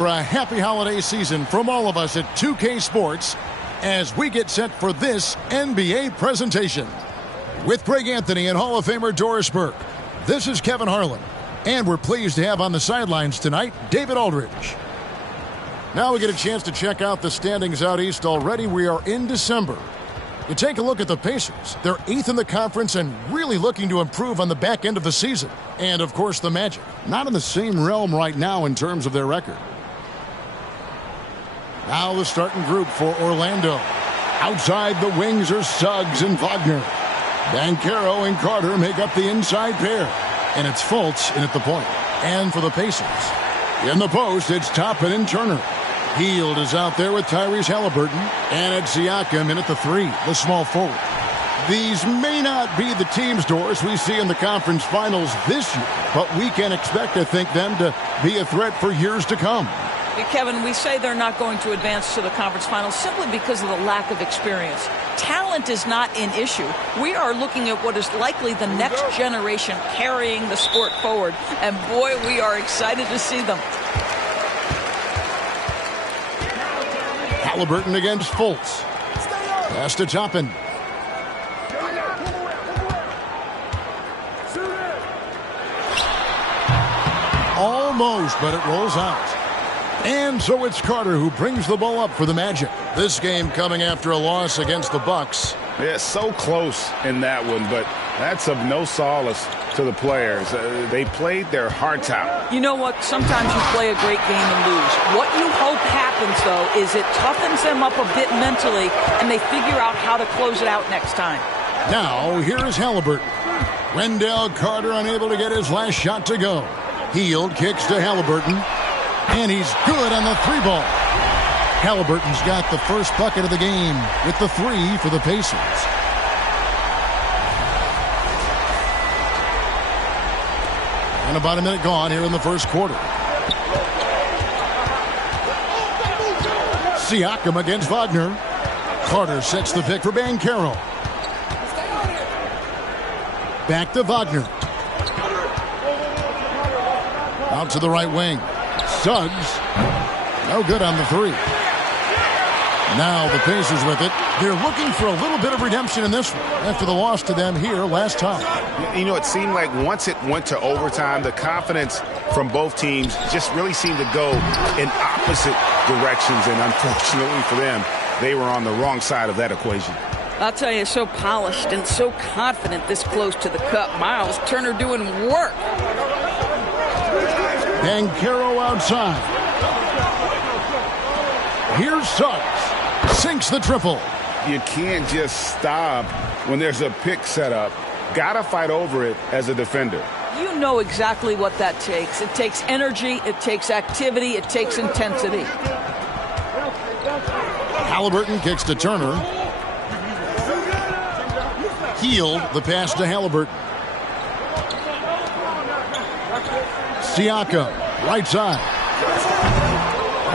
For a happy holiday season from all of us at 2K Sports as we get set for this NBA presentation. With Greg Anthony and Hall of Famer Doris Burke, this is Kevin Harlan. And we're pleased to have on the sidelines tonight, David Aldridge. Now we get a chance to check out the standings out east already. We are in December. You take a look at the Pacers. They're 8th in the conference and really looking to improve on the back end of the season. And, of course, the Magic. Not in the same realm right now in terms of their record. Now the starting group for Orlando. Outside the wings are Suggs and Wagner. Banchero and Carter make up the inside pair. And it's Fultz in at the point. And for the Pacers, in the post, it's Toppin and Turner. Hield is out there with Tyrese Halliburton. And it's Siakam in at the 3, the small forward. These may not be the teams, Doris, we see in the conference finals this year. But we can expect, I think, them to be a threat for years to come. Kevin, we say they're not going to advance to the conference finals simply because of the lack of experience. Talent is not an issue. We are looking at what is likely the next generation carrying the sport forward. And boy, we are excited to see them. Halliburton against Fultz. Pass to Toppin. Almost, but it rolls out. And so it's Carter who brings the ball up for the Magic. This game coming after a loss against the Bucks. Yeah, so close in that one, but that's of no solace to the players. They played their hearts out. You know what? Sometimes you play a great game and lose. What you hope happens, though, is it toughens them up a bit mentally, and they figure out how to close it out next time. Now, here is Halliburton. Wendell Carter unable to get his last shot to go. Hield kicks to Halliburton. And he's good on the 3-ball. Halliburton's got the first bucket of the game with the 3 for the Pacers. And about a minute gone here in the first quarter. Siakam against Wagner. Carter sets the pick for Banchero. Back to Wagner. Out to the right wing. Suggs, no good on the 3. Now the Pacers with it. They're looking for a little bit of redemption in this one after the loss to them here last time. You know, it seemed like once it went to overtime, the confidence from both teams just really seemed to go in opposite directions. And unfortunately for them, they were on the wrong side of that equation. I'll tell you, so polished and so confident this close to the cup. Miles Turner doing work. Banchero outside. Here's Suggs. Sinks the triple. You can't just stop when there's a pick set up. Gotta fight over it as a defender. You know exactly what that takes. It takes energy, it takes activity, it takes intensity. Halliburton kicks to Turner. Hield the pass to Halliburton. Siakam, right side.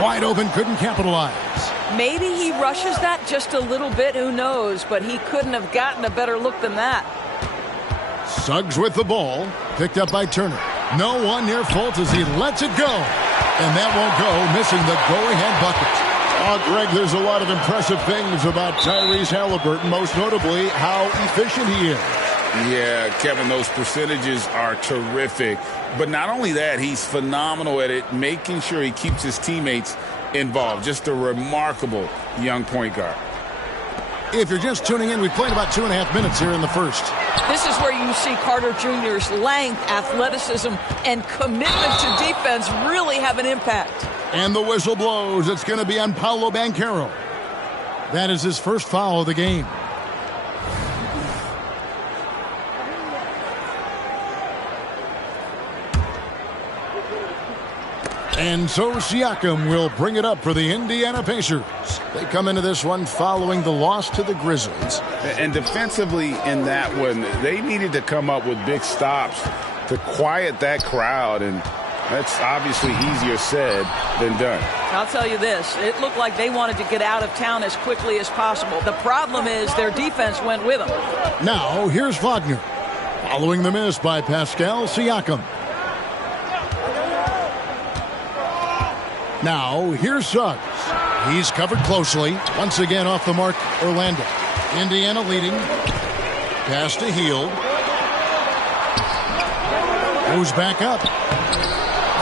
Wide open, couldn't capitalize. Maybe he rushes that just a little bit, who knows, but he couldn't have gotten a better look than that. Suggs with the ball, picked up by Turner. No one near Fultz as he lets it go. And that won't go, missing the go-ahead bucket. Oh, Greg, there's a lot of impressive things about Tyrese Halliburton, most notably how efficient he is. Yeah, Kevin, those percentages are terrific. But not only that, he's phenomenal at it, making sure he keeps his teammates involved. Just a remarkable young point guard. If you're just tuning in, we played about 2.5 minutes here in the first. This is where you see Carter Jr.'s length, athleticism, and commitment to defense really have an impact. And the whistle blows. It's going to be on Paolo Banchero. That is his first foul of the game. And so Siakam will bring it up for the Indiana Pacers. They come into this one following the loss to the Grizzlies. And defensively in that one, they needed to come up with big stops to quiet that crowd. And that's obviously easier said than done. I'll tell you this. It looked like they wanted to get out of town as quickly as possible. The problem is their defense went with them. Now here's Wagner. Following the miss by Pascal Siakam. Now, here's Suggs. He's covered closely. Once again off the mark, Orlando. Indiana leading. Pass to Hield. Goes back up.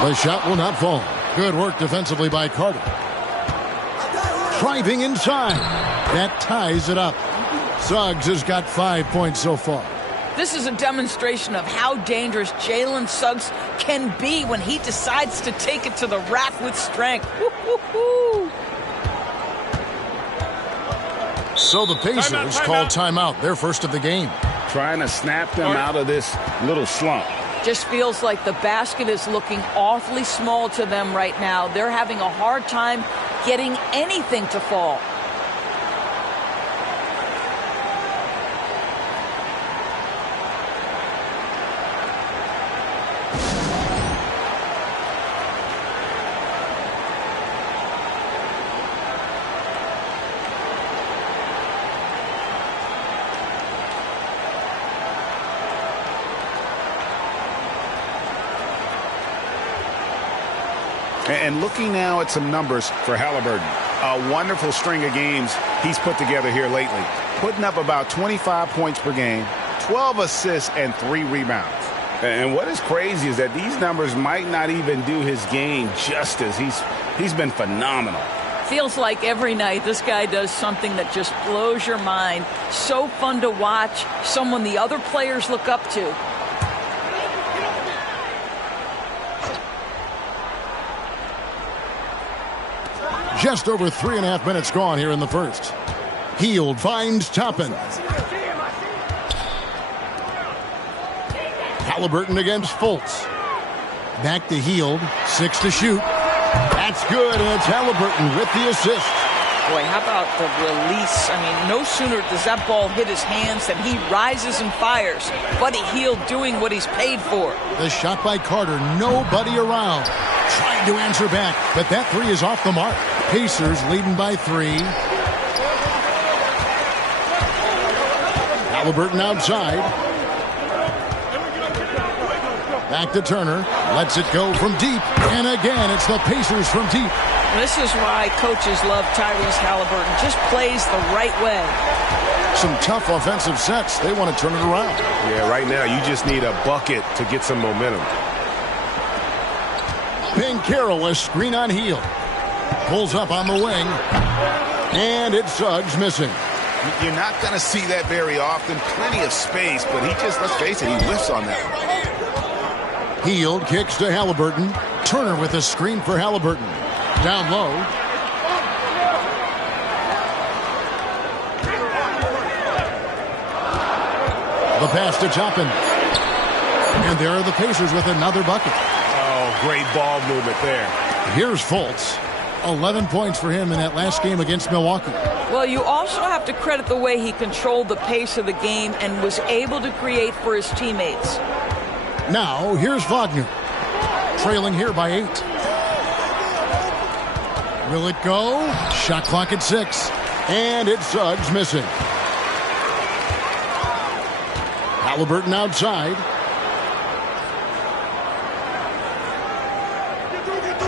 The shot will not fall. Good work defensively by Carter. Driving inside. That ties it up. Suggs has got 5 points so far. This is a demonstration of how dangerous Jalen Suggs can be when he decides to take it to the rack with strength. Woo-hoo-hoo. So the Pacers call timeout, their first of the game. Trying to snap them out of this little slump. Just feels like the basket is looking awfully small to them right now. They're having a hard time getting anything to fall. And looking now at some numbers for Halliburton. A wonderful string of games he's put together here lately. Putting up about 25 points per game, 12 assists, and 3 rebounds. And what is crazy is that these numbers might not even do his game justice. He's been phenomenal. Feels like every night this guy does something that just blows your mind. So fun to watch. Someone the other players look up to. Just over 3.5 minutes gone here in the first. Hield finds Toppin. Halliburton against Fultz. Back to Hield. 6 to shoot. That's good, and it's Halliburton with the assist. Boy, how about the release? I mean, no sooner does that ball hit his hands than he rises and fires. Buddy Hield doing what he's paid for. The shot by Carter. Nobody around. Trying to answer back, but that three is off the mark. Pacers leading by 3. Halliburton outside. Back to Turner. Lets it go from deep. And again, it's the Pacers from deep. This is why coaches love Tyrese Halliburton. Just plays the right way. Some tough offensive sets. They want to turn it around. Yeah, right now you just need a bucket to get some momentum. Banchero, a screen on Hield. Pulls up on the wing. And it's Suggs missing. You're not going to see that very often. Plenty of space, but he just, let's face it, he whiffs on that. Hield kicks to Halliburton. Turner with a screen for Halliburton. Down low. The pass to Toppin. And there are the Pacers with another bucket. Oh, great ball movement there. Here's Fultz. 11 points for him in that last game against Milwaukee. Well, you also have to credit the way he controlled the pace of the game and was able to create for his teammates. Now, here's Wagner. Trailing here by 8. Will it go? Shot clock at 6. And it's Suggs missing. Halliburton outside.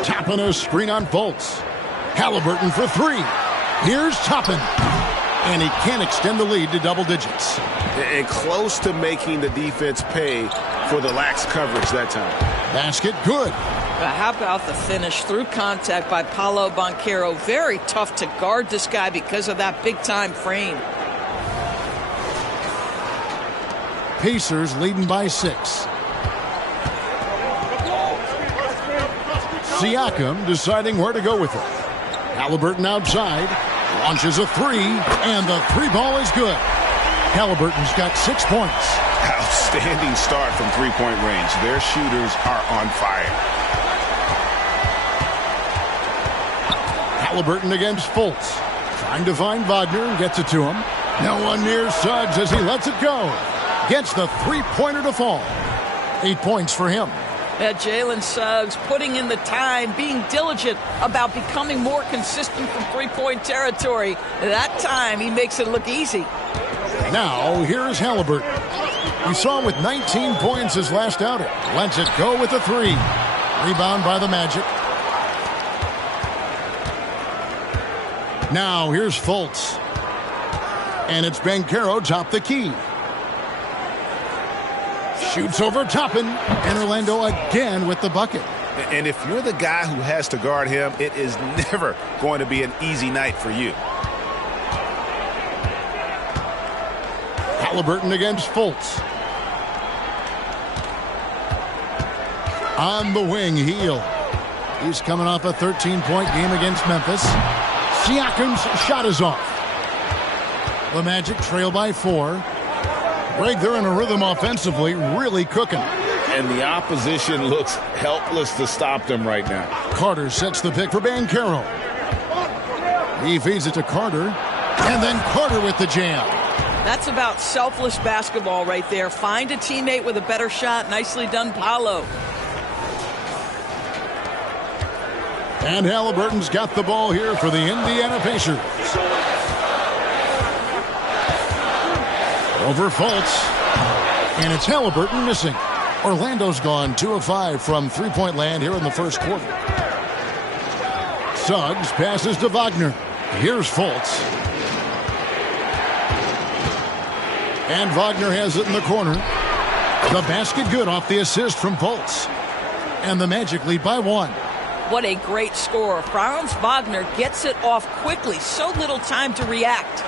Toppin a screen on Fultz. Halliburton for 3. Here's Toppin. And he can't extend the lead to double digits. And close to making the defense pay for the lax coverage that time. Basket good. How about the finish through contact by Paolo Banchero? Very tough to guard this guy because of that big-time frame. Pacers leading by 6. Siakam deciding where to go with it. Halliburton outside. Launches a 3. And the 3 ball is good. Halliburton's got 6 points. Outstanding start from three-point range. Their shooters are on fire. Halliburton against Fultz. Trying to find Wagner and gets it to him. No one near Suggs as he lets it go. Gets the three-pointer to fall. 8 points for him. Jalen Suggs putting in the time, being diligent about becoming more consistent from three-point territory. That time, he makes it look easy. Now, here's Halliburton. We saw him with 19 points his last outing. Lets it go with a 3. Rebound by the Magic. Now here's Fultz. And it's Banchero top the key. Shoots over Toppin. And Orlando again with the bucket. And if you're the guy who has to guard him, it is never going to be an easy night for you. Haliburton against Fultz. On the wing, Hield. He's coming off a 13-point game against Memphis. Siakam's shot is off. The Magic trail by 4. Greg, they're in a rhythm offensively, really cooking. And the opposition looks helpless to stop them right now. Carter sets the pick for Banchero. He feeds it to Carter. And then Carter with the jam. That's about selfless basketball right there. Find a teammate with a better shot. Nicely done, Paolo. And Haliburton's got the ball here for the Indiana Pacers. Over Fultz. And it's Haliburton missing. Orlando's gone 2 of 5 from three-point land here in the first quarter. Suggs passes to Wagner. Here's Fultz. And Wagner has it in the corner. The basket good off the assist from Fultz. And the Magic lead by 1. What a great score. Franz Wagner gets it off quickly. So little time to react.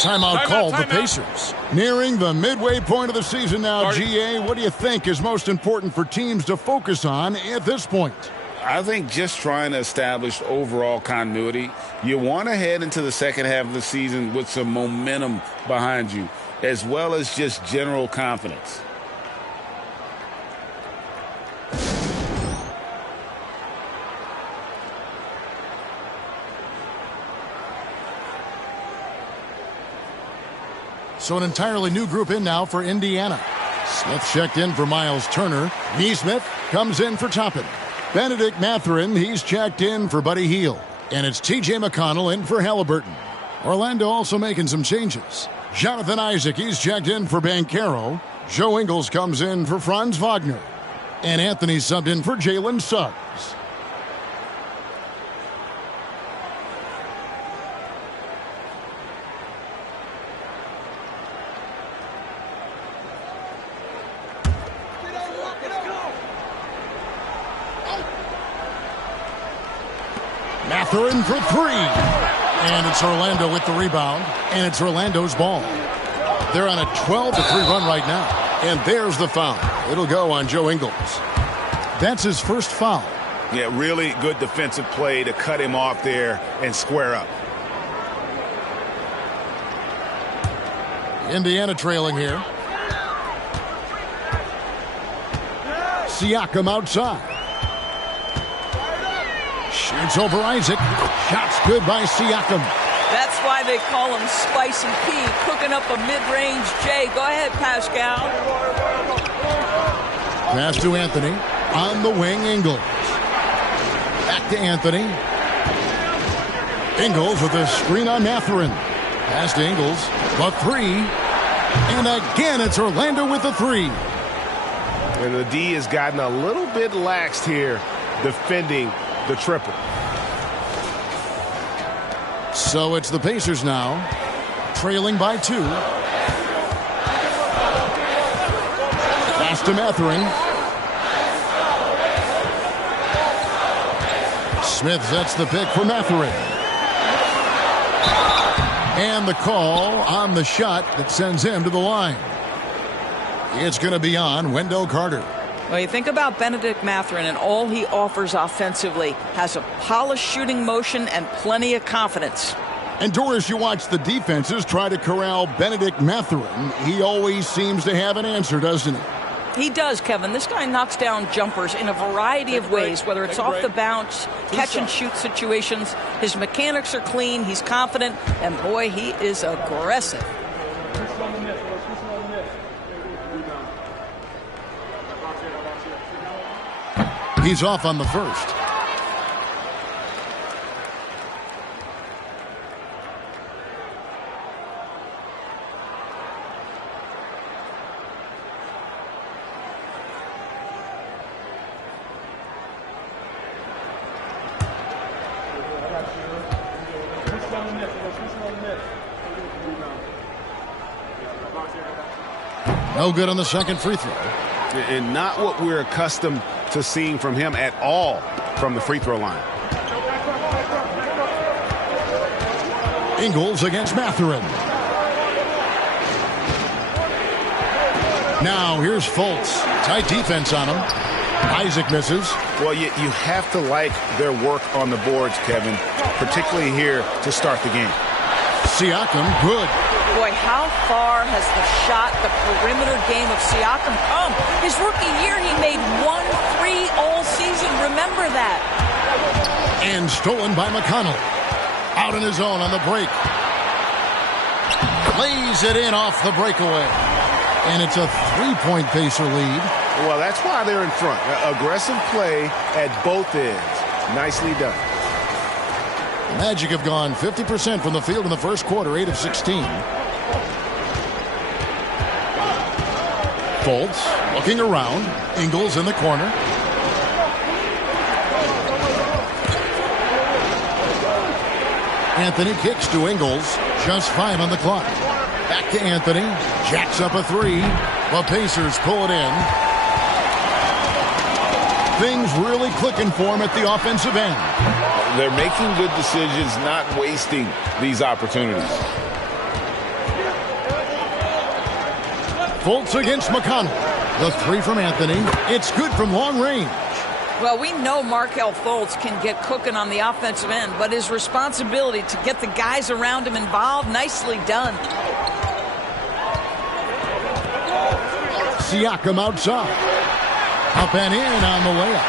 Timeout called the Pacers. Nearing the midway point of the season now, GA. What do you think is most important for teams to focus on at this point? I think just trying to establish overall continuity. You want to head into the second half of the season with some momentum behind you, as well as just general confidence. So an entirely new group in now for Indiana. Smith checked in for Miles Turner. Nesmith comes in for Toppin. Benedict Mathurin, he's checked in for Buddy Hield. And it's T.J. McConnell in for Haliburton. Orlando also making some changes. Jonathan Isaac, he's checked in for Banchero. Joe Ingles comes in for Franz Wagner. And Anthony subbed in for Jalen Suggs. Mathurin for 3. And it's Orlando with the rebound. And it's Orlando's ball. They're on a 12-3 run right now. And there's the foul. It'll go on Joe Ingles. That's his first foul. Yeah, really good defensive play to cut him off there and square up. Indiana trailing here. Siakam outside. Shoots over Isaac. Shots good by Siakam. That's why they call him Spicy P, cooking up a mid-range J. Go ahead, Pascal. Pass to Anthony. On the wing, Ingles. Back to Anthony. Ingles with a screen on Mathurin. Pass to Ingles. The 3. And again, it's Orlando with the 3. And the D has gotten a little bit laxed here defending the triple. So it's the Pacers now, trailing by 2. Pass to Mathurin. Smith sets the pick for Mathurin. And the call on the shot that sends him to the line. It's going to be on Wendell Carter. Well, you think about Benedict Mathurin and all he offers offensively. Has a polished shooting motion and plenty of confidence. And Doris, you watch the defenses try to corral Benedict Mathurin. He always seems to have an answer, doesn't he? He does, Kevin. This guy knocks down jumpers in a variety of ways, whether it's off the bounce, catch and shoot situations. His mechanics are clean, he's confident, and boy, he is aggressive. He's off on the first. No good on the second free throw. And not what we're accustomed to seeing from him at all from the free throw line. Ingles against Mathurin. Now here's Fultz. Tight defense on him. Isaac misses. Well, you have to like their work on the boards, Kevin, particularly here to start the game. Siakam, good. Boy, how far has the shot, the perimeter game of Siakam come? His rookie year, he made 1 3 all season. Remember that. And stolen by McConnell. Out on his own on the break. Lays it in off the breakaway. And it's a 3-point Pacer lead. Well, that's why they're in front. Aggressive play at both ends. Nicely done. The Magic have gone 50% from the field in the first quarter, 8 of 16. Fultz looking around. Ingles in the corner. Anthony kicks to Ingles. Just 5 on the clock. Back to Anthony. Jacks up a 3. The Pacers pull it in. Things really clicking for him at the offensive end. They're making good decisions, not wasting these opportunities. Fultz against McConnell. The 3 from Anthony. It's good from long range. Well, we know Markelle Fultz can get cooking on the offensive end, but his responsibility to get the guys around him involved, nicely done. Siakam outside. Up and in on the layup.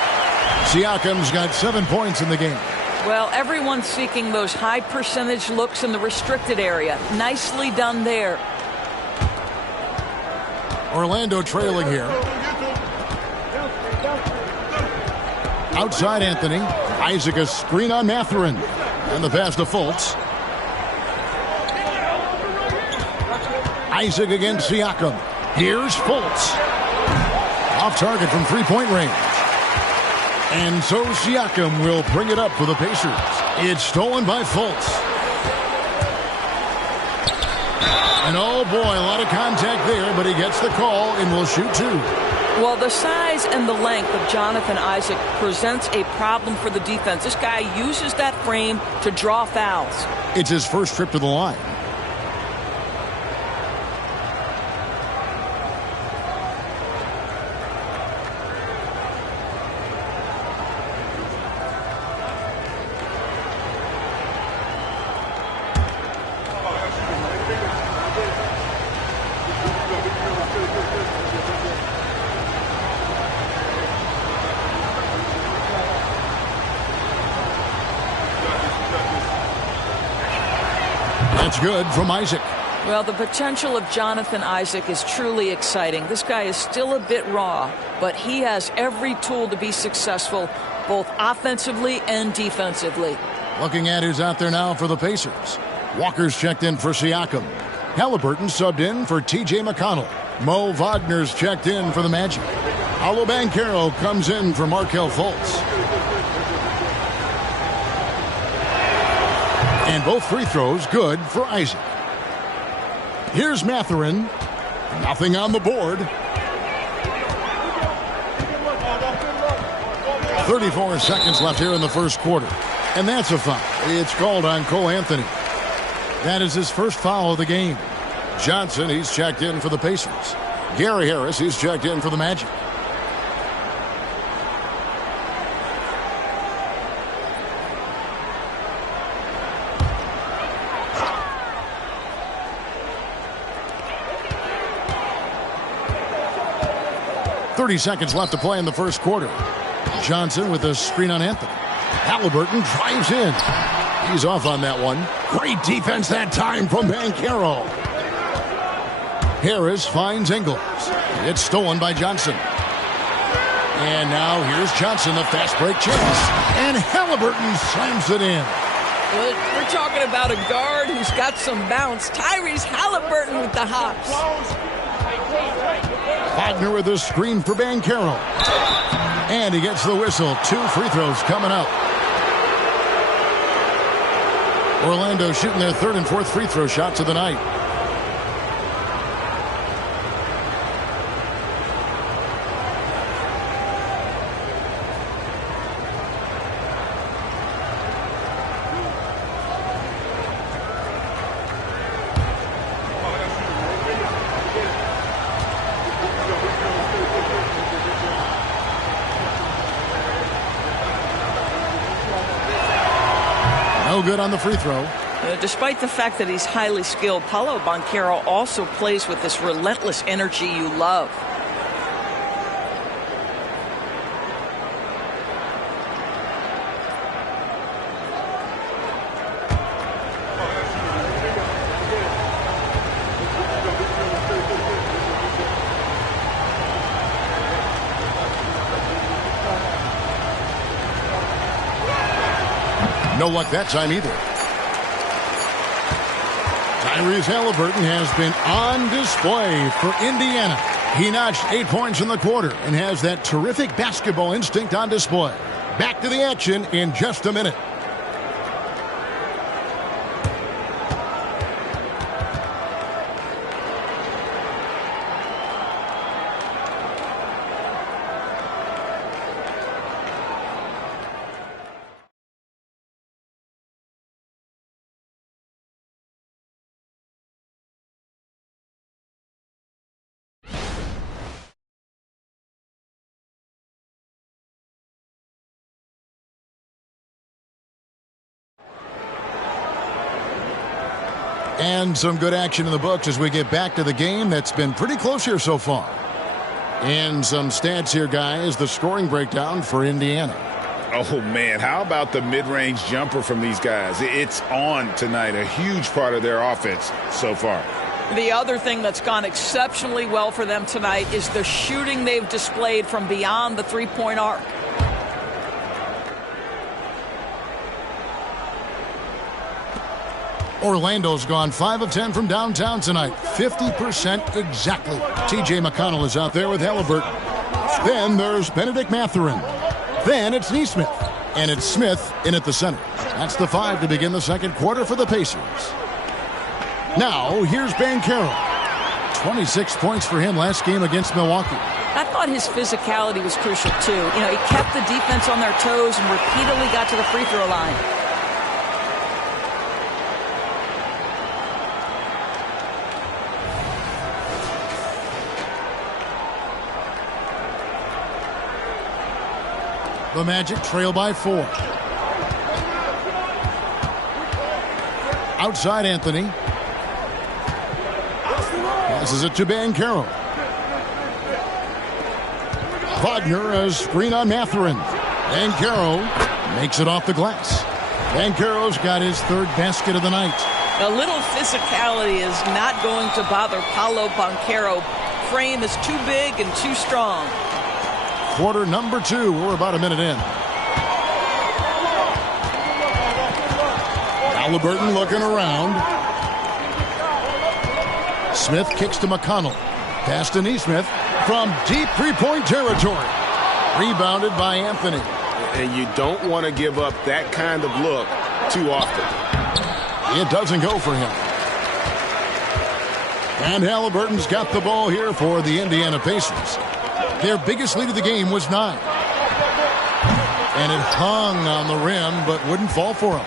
Siakam's got 7 points in the game. Well, everyone's seeking those high percentage looks in the restricted area. Nicely done there. Orlando trailing here. Outside Anthony. Isaac a screen on Mathurin. And the pass to Fultz. Isaac against Siakam. Here's Fultz. Off target from 3-point range. And so Siakam will bring it up for the Pacers. It's stolen by Fultz. And oh boy, a lot of contact there, but he gets the call and will shoot 2. Well, the size and the length of Jonathan Isaac presents a problem for the defense. This guy uses that frame to draw fouls. It's his first trip to the line. That's good from Isaac. Well, the potential of Jonathan Isaac is truly exciting. This guy is still a bit raw, but he has every tool to be successful, both offensively and defensively. Looking at who's out there now for the Pacers. Walker's checked in for Siakam. Halliburton subbed in for T.J. McConnell. Mo Wagner's checked in for the Magic. Paolo Banchero comes in for Markelle Fultz. And both free throws good for Isaac. Here's Mathurin. Nothing on the board. 34 seconds left here in the first quarter. And that's a foul. It's called on Cole Anthony. That is his first foul of the game. Johnson, he's checked in for the Pacers. Gary Harris, he's checked in for the Magic. .30 seconds left to play in the first quarter. Johnson with a screen on Anthony. Halliburton drives in. He's off on that one. Great defense that time from Banchero. Harris finds Ingles. It's stolen by Johnson. And now here's Johnson, the fast break chance. And Halliburton slams it in. Well, we're talking about a guard who's got some bounce. Tyrese Halliburton with the hops. Wagner with a screen for Banchero. And he gets the whistle. 2 free throws coming up. Orlando shooting their third and fourth free throw shots of the night. No good on the free throw. Despite the fact that he's highly skilled, Paolo Banchero also plays with this relentless energy you love. No luck that time either. Tyrese Haliburton has been on display for Indiana. He notched 8 points in the quarter and has that terrific basketball instinct on display. Back to the action in just a minute. And some good action in the books as we get back to the game that's been pretty close here so far. And some stats here, guys. The scoring breakdown for Indiana. Oh, man, how about the mid-range jumper from these guys? It's on tonight, a huge part of their offense so far. The other thing that's gone exceptionally well for them tonight is the shooting they've displayed from beyond the three-point arc. Orlando's gone 5 of 10 from downtown tonight. 50% exactly. T.J. McConnell is out there with Haliburton. Then there's Benedict Mathurin. Then it's Nesmith. And it's Smith in at the center. That's the 5 to begin the second quarter for the Pacers. Now, here's Banchero. 26 points for him last game against Milwaukee. I thought his physicality was crucial, too. You know, he kept the defense on their toes and repeatedly got to the free throw line. The Magic trail by 4. Outside Anthony. Passes it to Banchero. Wagner, a screen on Mathurin. Banchero makes it off the glass. Banchero's got his third basket of the night. A little physicality is not going to bother Paolo Banchero. Frame is too big and too strong. Quarter number 2. We're about a minute in. Haliburton looking around. Smith kicks to McConnell. Pass to Nesmith from deep three-point territory. Rebounded by Anthony. And you don't want to give up that kind of look too often. It doesn't go for him. And Haliburton's got the ball here for the Indiana Pacers. Their biggest lead of the game was 9. And it hung on the rim, but wouldn't fall for them.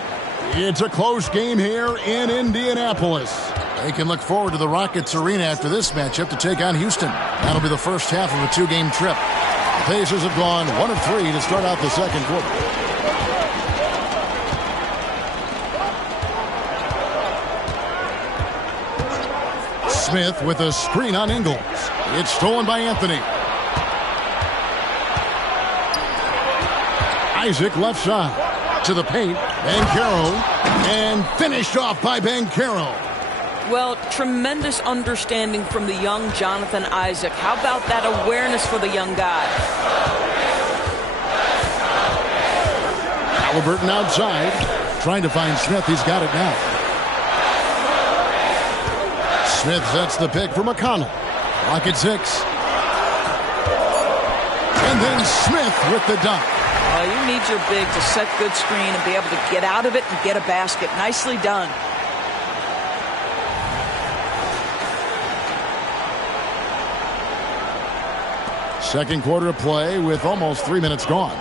It's a close game here in Indianapolis. They can look forward to the Rockets Arena after this matchup to take on Houston. That'll be the first half of a 2-game trip. The Pacers have gone 1 of 3 to start out the second quarter. Smith with a screen on Ingles. It's stolen by Anthony. Isaac left side to the paint. Banchero and finished off by Banchero. Well, tremendous understanding from the young Jonathan Isaac. How about that awareness for the young guy? Haliburton outside, trying to find Smith. He's got it now. Smith sets the pick for McConnell. Clock at 6. And then Smith with the dunk. Well, you need your big to set good screen and be able to get out of it and get a basket. Nicely done. Second quarter of play with almost 3 minutes gone.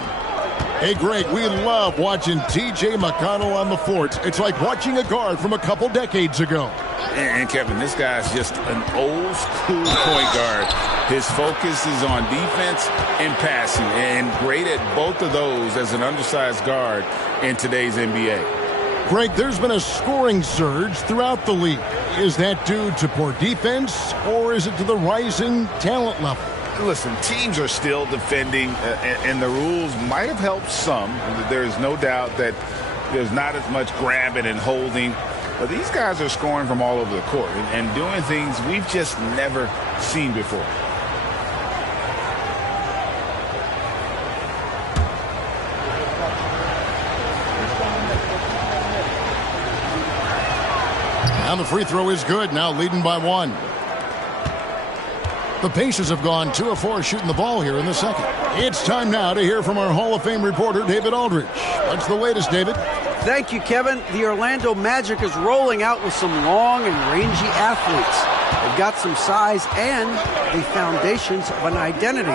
Hey, Greg, we love watching T.J. McConnell on the fort. It's like watching a guard from a couple decades ago. And Kevin, this guy's just an old school point guard. His focus is on defense and passing, and great at both of those as an undersized guard in today's NBA. Greg, there's been a scoring surge throughout the league. Is that due to poor defense, or is it to the rising talent level? Listen, teams are still defending, and the rules might have helped some. There's no doubt that there's not as much grabbing and holding. But these guys are scoring from all over the court and doing things we've just never seen before. And the free throw is good, now leading by 1. The Pacers have gone 2 of 4 shooting the ball here in the second. It's time now to hear from our Hall of Fame reporter, David Aldridge. What's the latest, David? Thank you, Kevin. The Orlando Magic is rolling out with some long and rangy athletes. They've got some size and the foundations of an identity.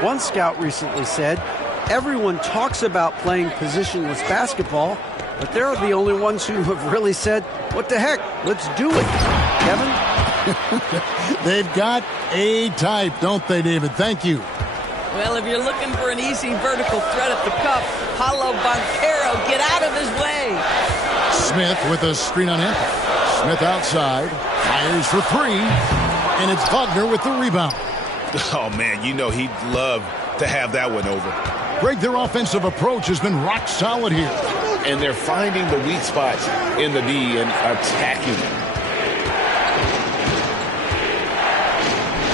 One scout recently said, everyone talks about playing positionless basketball, but they're the only ones who have really said, what the heck, let's do it. Kevin? They've got a type, don't they, David? Thank you. Well, if you're looking for an easy vertical threat at the cup, Paolo Banchero, get out of his way. Smith with a screen on him. Smith outside, fires for 3, and it's Wagner with the rebound. Oh, man, you know he'd love to have that one over. Greg, their offensive approach has been rock solid here. And they're finding the weak spots in the D and attacking them.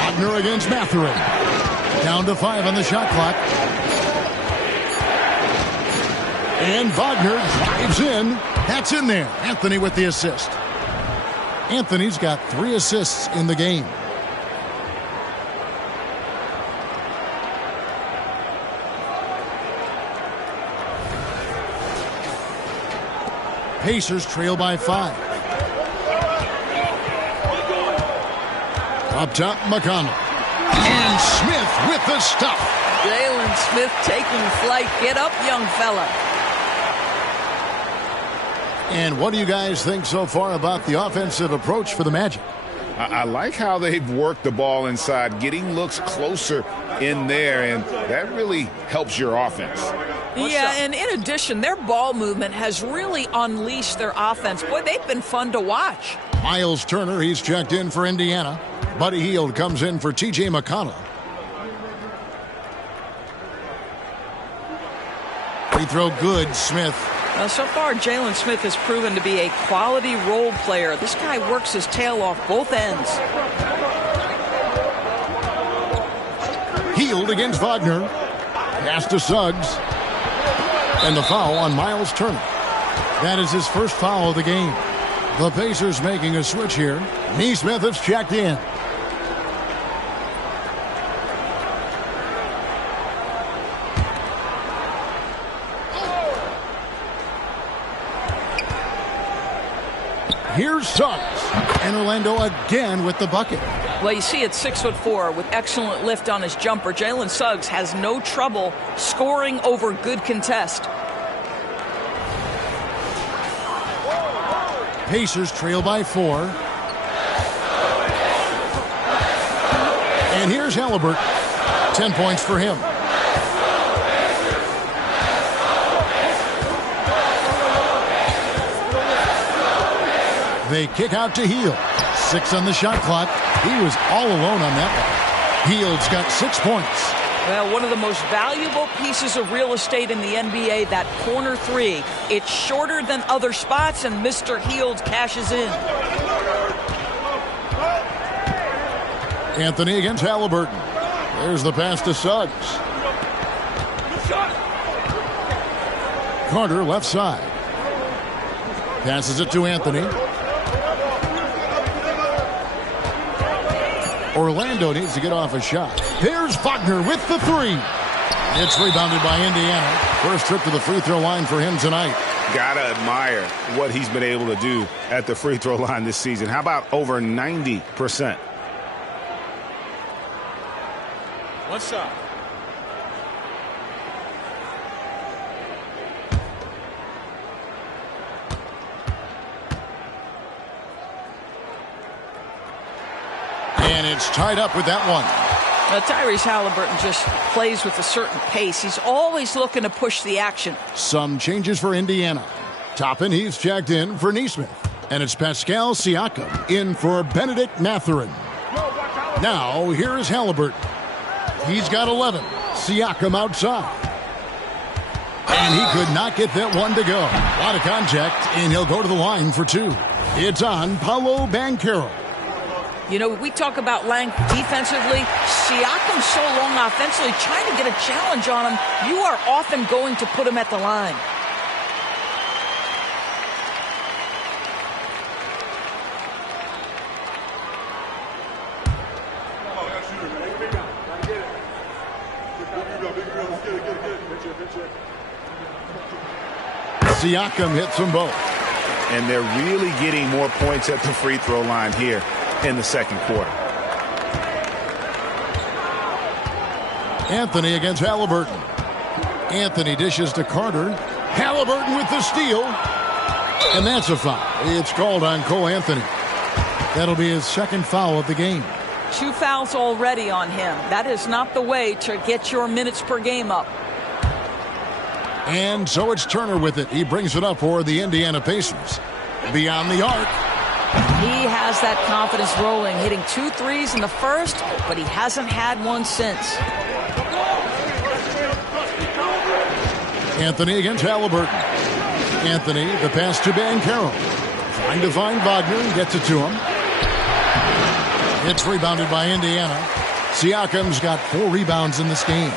Wagner against Mathurin. Down to 5 on the shot clock. And Wagner drives in. That's in there. Anthony with the assist. Anthony's got 3 assists in the game. Pacers trail by 5. Up top, McConnell. And Smith with the stuff. Jalen Smith taking flight. Get up, young fella. And what do you guys think so far about the offensive approach for the Magic? I like how they've worked the ball inside, getting looks closer in there, and that really helps your offense. Yeah, and in addition, their ball movement has really unleashed their offense. Boy, they've been fun to watch. Miles Turner, he's checked in for Indiana. Buddy Hield comes in for T.J. McConnell. Free throw good, Smith. Well, so far, Jalen Smith has proven to be a quality role player. This guy works his tail off both ends. Hield against Wagner. Pass to Suggs. And the foul on Miles Turner. That is his first foul of the game. The Pacers making a switch here. Nesmith has checked in. Here's Suggs. And Orlando again with the bucket. Well, you see, at 6'4" with excellent lift on his jumper, Jalen Suggs has no trouble scoring over good contest. Pacers trail by 4. And here's Halliburton. 10 points for him. They kick out to Hield. 6 on the shot clock. He was all alone on that one. Hield's got 6 points. Well, one of the most valuable pieces of real estate in the NBA, that corner 3. It's shorter than other spots, and Mr. Hield cashes in. Anthony against Halliburton. There's the pass to Suggs. Carter left side. Passes it to Anthony. Orlando needs to get off a shot. There's Wagner with the 3. It's rebounded by Indiana. First trip to the free throw line for him tonight. Gotta admire what he's been able to do at the free throw line this season. How about over 90%? What's up? And it's tied up with that one. Tyrese Halliburton just plays with a certain pace. He's always looking to push the action. Some changes for Indiana. Toppin, he's checked in for Nesmith. And it's Pascal Siakam in for Benedict Mathurin. Now, here is Halliburton. He's got 11. Siakam outside. And he could not get that one to go. A lot of contact, and he'll go to the line for two. It's on Paolo Banchero. You know, we talk about length defensively. Siakam's so long offensively, trying to get a challenge on him. You are often going to put him at the line. Siakam hits them both. And they're really getting more points at the free throw line here in the second quarter. Anthony against Halliburton. Anthony dishes to Carter. Halliburton with the steal. And that's a foul. It's called on Cole Anthony. That'll be his second foul of the game. 2 fouls already on him. That is not the way to get your minutes per game up. And so it's Turner with it. He brings it up for the Indiana Pacers. Beyond the arc. He has that confidence rolling, hitting 2 threes in the first, but he hasn't had one since. Anthony against Halliburton. Anthony, the pass to Banchero. Trying to find Wagner, gets it to him. It's rebounded by Indiana. Siakam's got 4 rebounds in this game.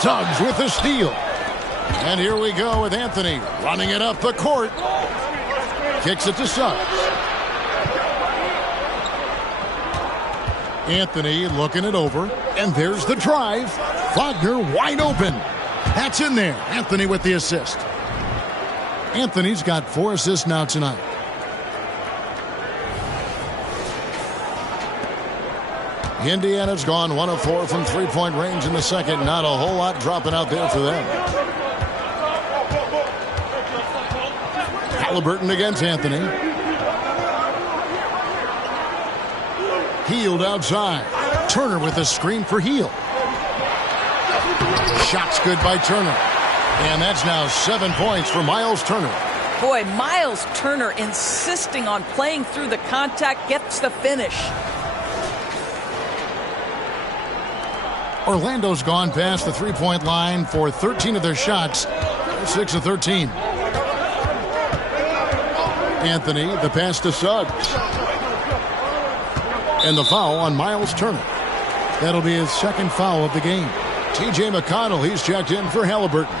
Suggs with the steal. And here we go with Anthony running it up the court. Kicks it to Suggs. Anthony looking it over. And there's the drive. Wagner wide open. That's in there. Anthony with the assist. Anthony's got 4 assists now tonight. Indiana's gone 1 of 4 from three-point range in the second. Not a whole lot dropping out there for them. Halliburton against Anthony. Hield outside. Turner with a screen for Hield. Shots good by Turner. And that's now 7 points for Miles Turner. Boy, Miles Turner insisting on playing through the contact, gets the finish. Orlando's gone past the three-point line for 13 of their shots. 6 of 13. Anthony, the pass to Suggs. And the foul on Miles Turner. That'll be his second foul of the game. T.J. McConnell, he's checked in for Halliburton.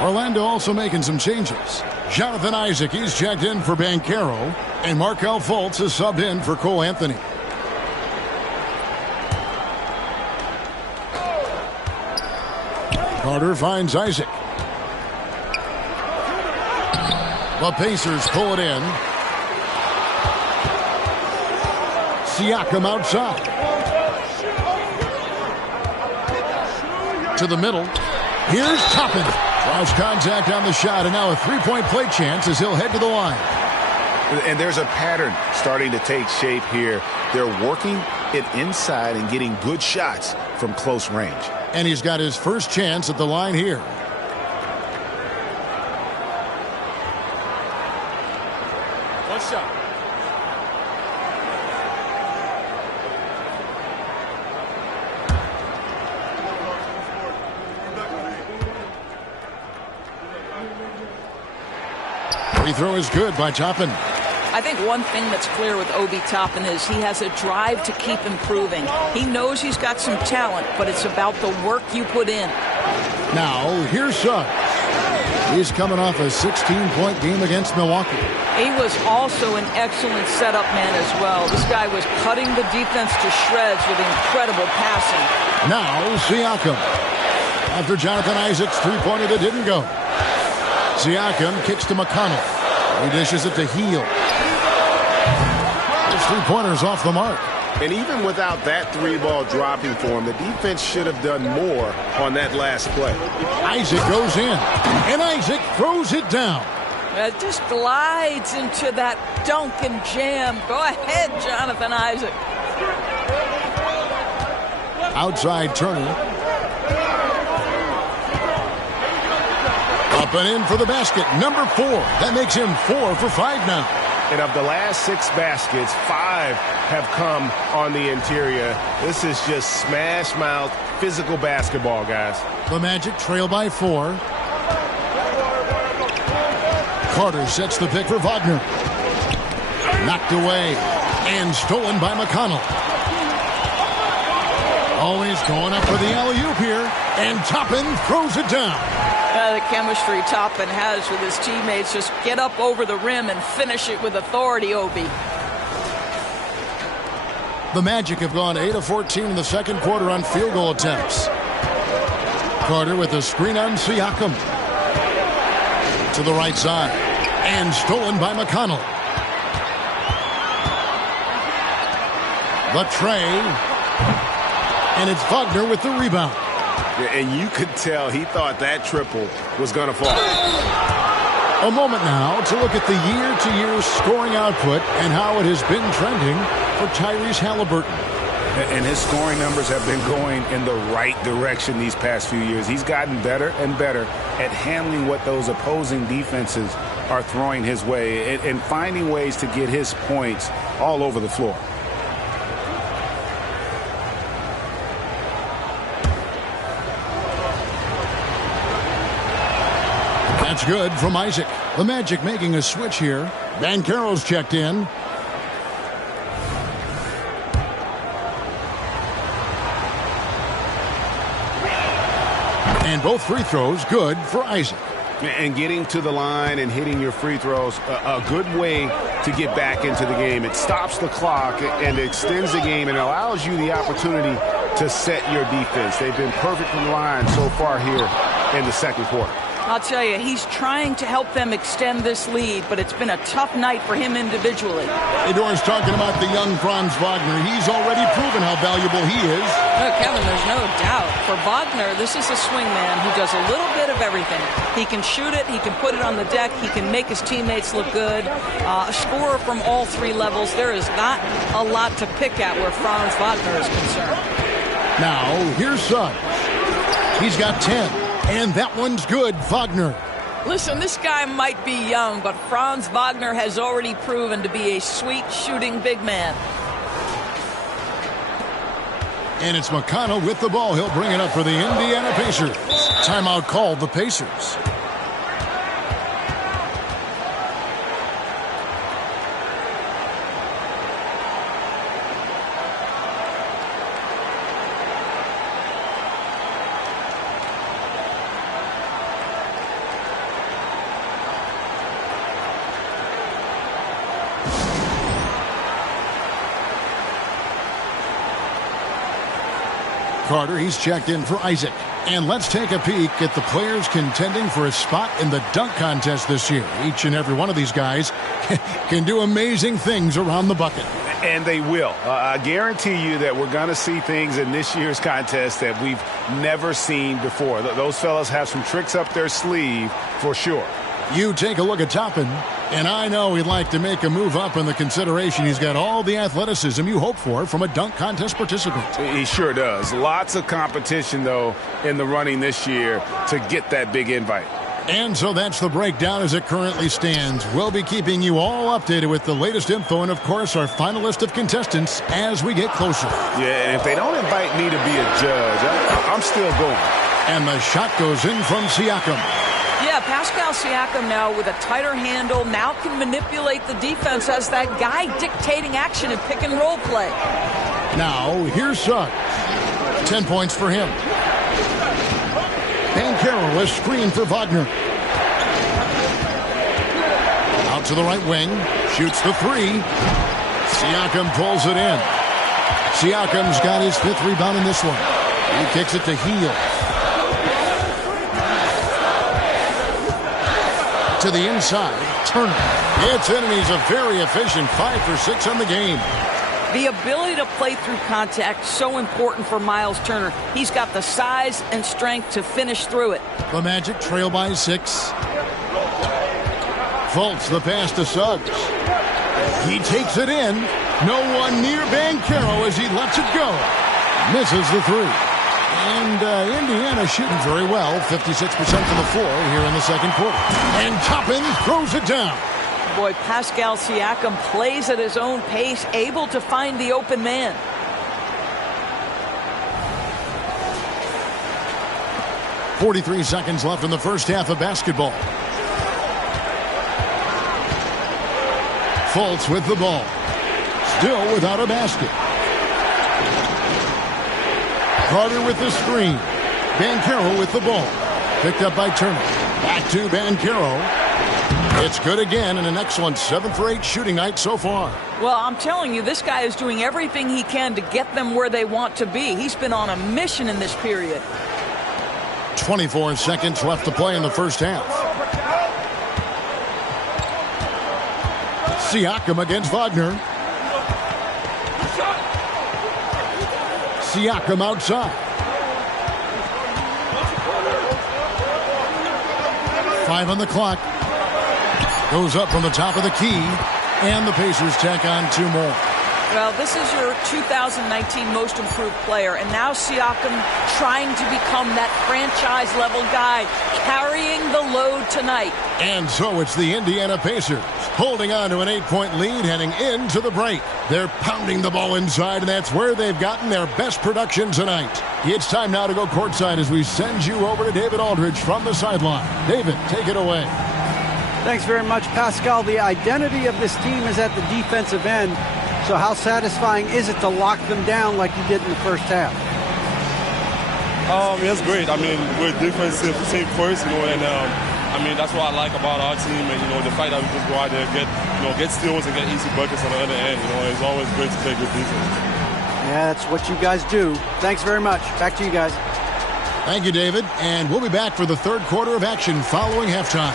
Orlando also making some changes. Jonathan Isaac, he's checked in for Banchero. And Markelle Fultz is subbed in for Cole Anthony. Carter finds Isaac. The Pacers pull it in. Siakam outside. To the middle. Here's Toppin. Draws contact on the shot, and now a three-point play chance as he'll head to the line. And there's a pattern starting to take shape here. They're working it inside and getting good shots from close range. And he's got his first chance at the line here. What's up? Free throw is good by Toppin. I think one thing that's clear with Obi Toppin is he has a drive to keep improving. He knows he's got some talent, but it's about the work you put in. Now, here's Suggs. He's coming off a 16-point game against Milwaukee. He was also an excellent setup man as well. This guy was cutting the defense to shreds with incredible passing. Now Siakam. After Jonathan Isaac's three-pointer that didn't go. Siakam kicks to McConnell. He dishes it to Hield. His three-pointer's off the mark. And even without that three-ball dropping for him, the defense should have done more on that last play. Isaac goes in, and Isaac throws it down. It just glides into that dunk and jam. Go ahead, Jonathan Isaac. Outside Turner. Up and in for the basket, number 4. That makes him 4 for 5 now. And of the last 6 baskets, 5 have come on the interior. This is just smash-mouth, physical basketball, guys. The Magic trail by 4. Carter sets the pick for Wagner. Knocked away and stolen by McConnell. Always going up for the alley-oop here. And Toppin throws it down. The chemistry Toppin has with his teammates. Just get up over the rim and finish it with authority, Obi. The Magic have gone 8 of 14 in the second quarter on field goal attempts. Carter with a screen on Siakam. To the right side. And stolen by McConnell. The tray. And it's Wagner with the rebound. And you could tell he thought that triple was going to fall. A moment now to look at the year-to-year scoring output and how it has been trending for Tyrese Halliburton. And his scoring numbers have been going in the right direction these past few years. He's gotten better and better at handling what those opposing defenses are throwing his way and finding ways to get his points all over the floor. That's good from Isaac. The Magic making a switch here. Banchero's checked in. And both free throws good for Isaac. And getting to the line and hitting your free throws, a good way to get back into the game. It stops the clock and extends the game and allows you the opportunity to set your defense. They've been perfect from the line so far here in the second quarter. I'll tell you, he's trying to help them extend this lead, but it's been a tough night for him individually. Hey, Doris, talking about the young Franz Wagner, he's already proven how valuable he is. No, Kevin, there's no doubt. For Wagner, this is a swingman who does a little bit of everything. He can shoot it, he can put it on the deck, he can make his teammates look good. A scorer from all 3 levels. There is not a lot to pick at where Franz Wagner is concerned. Now, here's Suggs. He's got 10. And that one's good, Wagner. Listen, this guy might be young, but Franz Wagner has already proven to be a sweet shooting big man. And it's McConnell with the ball. He'll bring it up for the Indiana Pacers. Timeout called the Pacers. Carter, he's checked in for Isaac. And let's take a peek at the players contending for a spot in the dunk contest this year. Each and every one of these guys can do amazing things around the bucket. And they will. I guarantee you that we're going to see things in this year's contest that we've never seen before. Those fellas have some tricks up their sleeve for sure. You take a look at Toppin, and I know he'd like to make a move up in the consideration. He's got all the athleticism you hope for from a dunk contest participant. He sure does. Lots of competition, though, in the running this year to get that big invite. And so that's the breakdown as it currently stands. We'll be keeping you all updated with the latest info and, of course, our final list of contestants as we get closer. Yeah, and if they don't invite me to be a judge, I'm still going. And the shot goes in from Siakam. Yeah, Pascal Siakam now with a tighter handle, now can manipulate the defense as that guy dictating action in pick and roll play. Now, here's Suggs. 10 points for him. Banchero, a screen for Wagner. to the right wing. Shoots the three. Siakam pulls it in. Siakam's got his 5th rebound in this one. He kicks it to Hield. To the inside. Turner. It's in, and he's a very efficient 5 for 6 on the game. The ability to play through contact, so important for Miles Turner. He's got the size and strength to finish through it. The Magic trail by 6. Fultz the pass to Suggs. He takes it in. No one near Banchero as he lets it go. Misses the 3. And Indiana shooting very well. 56% from the floor here in the second quarter. And Toppin throws it down. Boy, Pascal Siakam plays at his own pace, able to find the open man. .43 seconds left in the first half of basketball. Fultz with the ball. Still without a basket. Carter with the screen. Banchero with the ball. Picked up by Turner. Back to Banchero. It's good again, and an excellent 7 for 8 shooting night so far. Well, I'm telling you, this guy is doing everything he can to get them where they want to be. He's been on a mission in this period. 24 seconds left to play in the first half. Siakam against Wagner. Siakam outside. 5 on the clock. Goes up from the top of the key, and the Pacers tack on 2 more. Well, this is your 2019 most improved player, and now Siakam trying to become that franchise-level guy, carrying the load tonight. And so it's the Indiana Pacers holding on to an 8-point lead heading into the break. They're pounding the ball inside, and that's where they've gotten their best production tonight. It's time now to go courtside as we send you over to David Aldridge from the sideline. David, take it away. Thanks very much, Pascal. The identity of this team is at the defensive end. So how satisfying is it to lock them down like you did in the first half? It's great. I mean, we're a defensive team first, and that's what I like about our team, and the fact that we just go out there and get steals and get easy buckets on the other end. It's always great to play good defense. Yeah, that's what you guys do. Thanks very much. Back to you guys. Thank you, David. And we'll be back for the third quarter of action following halftime.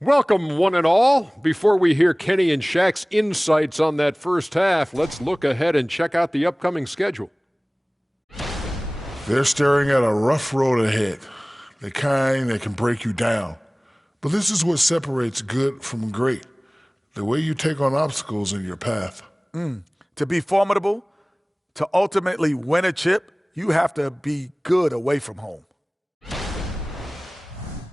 Welcome, one and all. Before we hear Kenny and Shaq's insights on that first half, let's look ahead and check out the upcoming schedule. They're staring at a rough road ahead, the kind that can break you down. But this is what separates good from great, the way you take on obstacles in your path. To be formidable, to ultimately win a chip, you have to be good away from home.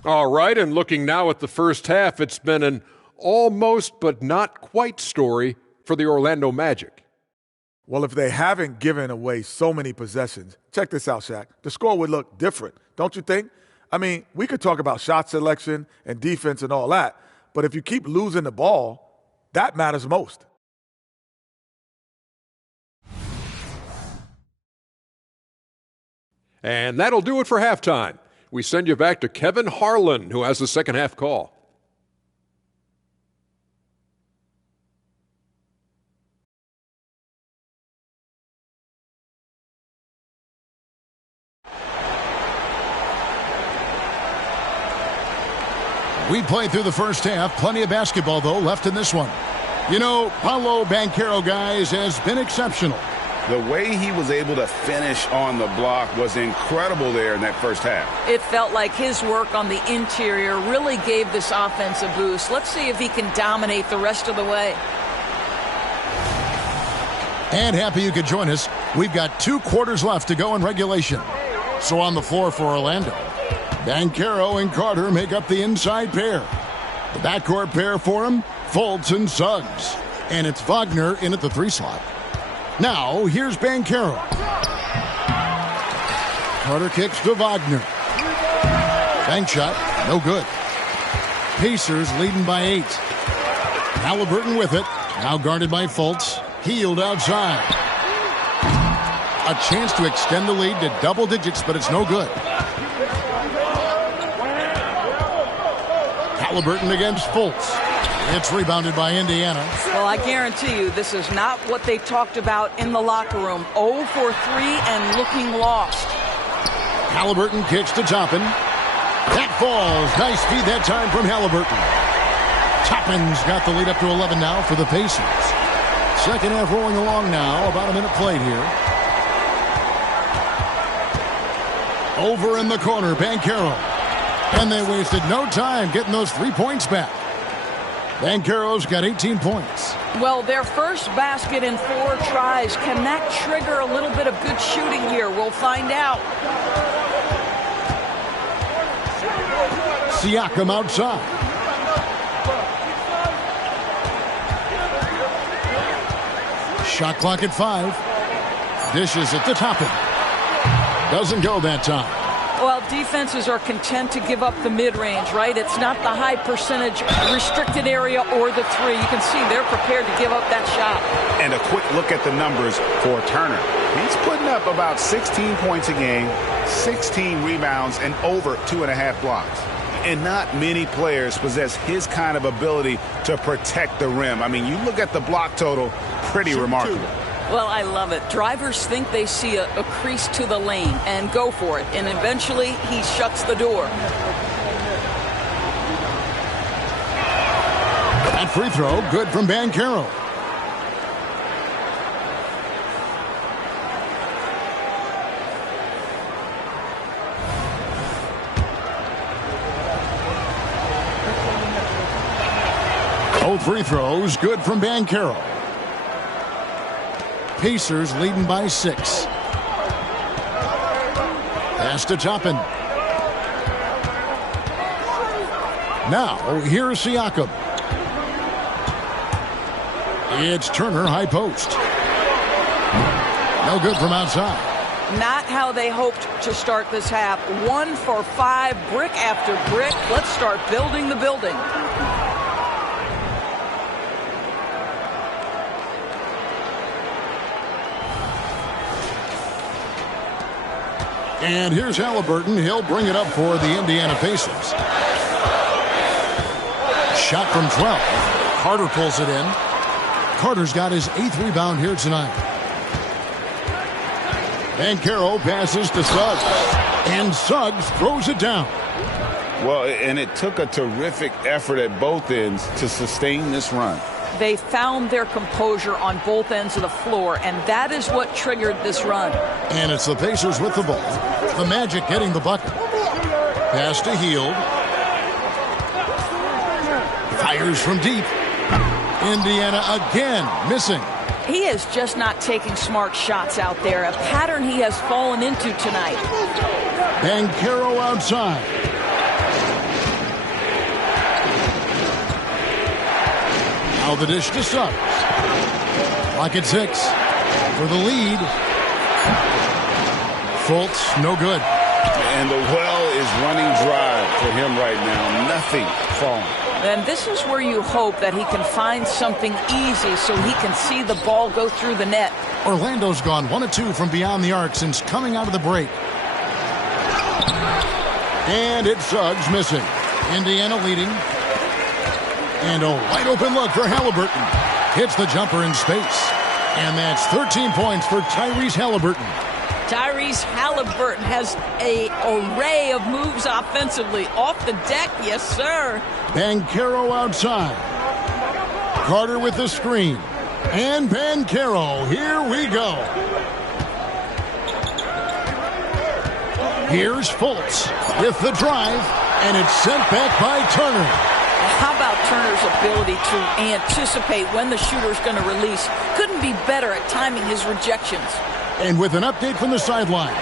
All right, and looking now at the first half, it's been an almost but not quite story for the Orlando Magic. Well, if they haven't given away so many possessions, check this out, Shaq. The score would look different, don't you think? I mean, we could talk about shot selection and defense and all that, but if you keep losing the ball, that matters most. And that'll do it for halftime. We send you back to Kevin Harlan, who has the second half call. We played through the first half. Plenty of basketball, though, left in this one. Paolo Banchero, guys, has been exceptional. The way he was able to finish on the block was incredible there in that first half. It felt like his work on the interior really gave this offense a boost. Let's see if he can dominate the rest of the way. And happy you could join us. We've got 2 quarters left to go in regulation. So on the floor for Orlando, Banchero and Carter make up the inside pair. The backcourt pair for him, Fultz and Suggs. And it's Wagner in at the 3 slot. Now, here's Banchero. Carter kicks to Wagner. Bank shot, no good. Pacers leading by 8. Halliburton with it. Now guarded by Fultz. Healed outside. A chance to extend the lead to double digits, but it's no good. Halliburton against Fultz. It's rebounded by Indiana. Well, I guarantee you this is not what they talked about in the locker room. 0 for 3 and looking lost. Halliburton kicks to Toppin. That falls. Nice feed that time from Halliburton. Toppin's got the lead up to 11 now for the Pacers. Second half rolling along now. About a minute played here. Over in the corner, Banchero. And they wasted no time getting those 3 points back. Banchero's got 18 points. Well, their first basket in 4 tries. Can that trigger a little bit of good shooting here? We'll find out. Siakam outside. Shot clock at 5. Dishes at the top end. Doesn't go that time. Well, defenses are content to give up the mid-range, right? It's not the high percentage restricted area or the 3. You can see they're prepared to give up that shot. And a quick look at the numbers for Turner. He's putting up about 16 points a game, 16 rebounds, and over 2.5 blocks. And not many players possess his kind of ability to protect the rim. I mean, you look at the block total, pretty remarkable. Well, I love it. Drivers think they see a crease to the lane and go for it. And eventually, he shuts the door. That free throw, good from Banchero. Both free throws, good from Banchero. Pacers leading by 6. Pass to Toppin. Now, here's Siakam. It's Turner, high post. No good from outside. Not how they hoped to start this half. 1 for 5, brick after brick. Let's start building the building. And here's Halliburton. He'll bring it up for the Indiana Pacers. Shot from 12. Carter pulls it in. Carter's got his 8th rebound here tonight. Banchero passes to Suggs. And Suggs throws it down. Well, and it took a terrific effort at both ends to sustain this run. They found their composure on both ends of the floor, and that is what triggered this run. And it's the Pacers with the ball. The Magic getting the bucket. Pass to Hield. Fires from deep. Indiana again missing. He is just not taking smart shots out there, a pattern he has fallen into tonight. Banchero outside. Now the dish to Suggs. Clock at 6 for the lead. Fultz, no good. And the well is running dry for him right now. Nothing falling. And this is where you hope that he can find something easy so he can see the ball go through the net. Orlando's gone 1 of 2 from beyond the arc since coming out of the break. And it's Suggs missing. Indiana leading. And a wide open look for Halliburton. Hits the jumper in space. And that's 13 points for Tyrese Halliburton. Tyrese Halliburton has an array of moves offensively. Off the deck, yes, sir. Banchero outside. Carter with the screen. And Banchero, here we go. Here's Fultz with the drive, and it's sent back by Turner. How about Turner's ability to anticipate when the shooter's going to release? Couldn't be better at timing his rejections. And with an update from the sidelines,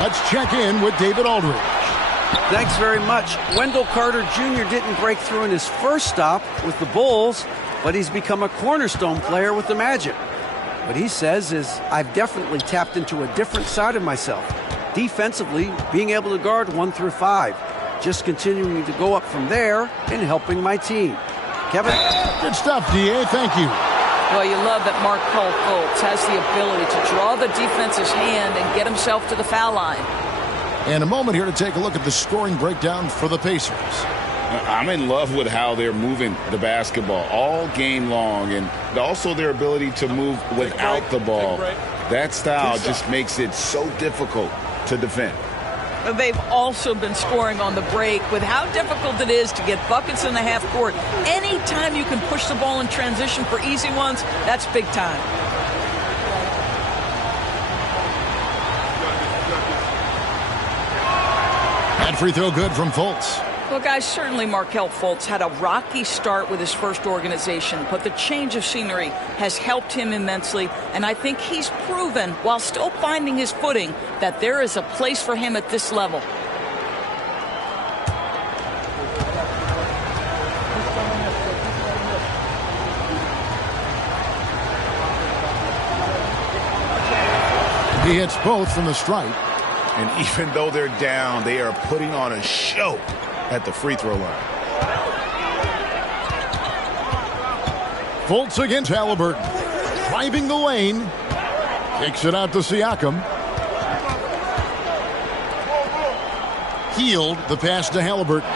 let's check in with David Aldridge. Thanks very much. Wendell Carter Jr. didn't break through in his first stop with the Bulls, but he's become a cornerstone player with the Magic. What he says is, I've definitely tapped into a different side of myself. Defensively, being able to guard 1 through 5. Just continuing to go up from there and helping my team. Kevin? Good stuff, D.A. Thank you. Well, you love that Markelle Fultz has the ability to draw the defense's hand and get himself to the foul line. And a moment here to take a look at the scoring breakdown for the Pacers. I'm in love with how they're moving the basketball all game long, and also their ability to move without the ball. That style just makes it so difficult to defend. They've also been scoring on the break with how difficult it is to get buckets in the half court. Anytime you can push the ball in transition for easy ones, that's big time. That free throw good from Fultz. Well, guys, certainly Markelle Fultz had a rocky start with his first organization, but the change of scenery has helped him immensely, and I think he's proven, while still finding his footing, that there is a place for him at this level. He hits both from the stripe. And even though they're down, they are putting on a show at the free throw line. Fultz against Halliburton. Driving the lane. Kicks it out to Siakam. Healed the pass to Halliburton.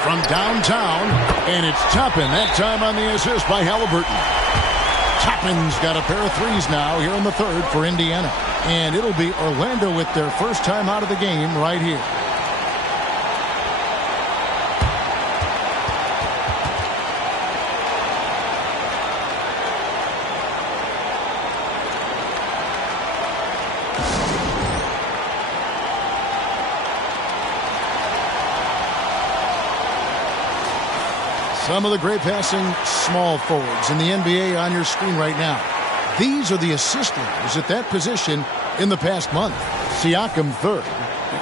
From downtown. And it's Toppin. That time on the assist by Halliburton. Toppin's got a pair of threes now here in the third for Indiana. And it'll be Orlando with their first time out of the game right here. Some of the great passing small forwards in the NBA on your screen right now. These are the assist leaders at that position in the past month. Siakam third.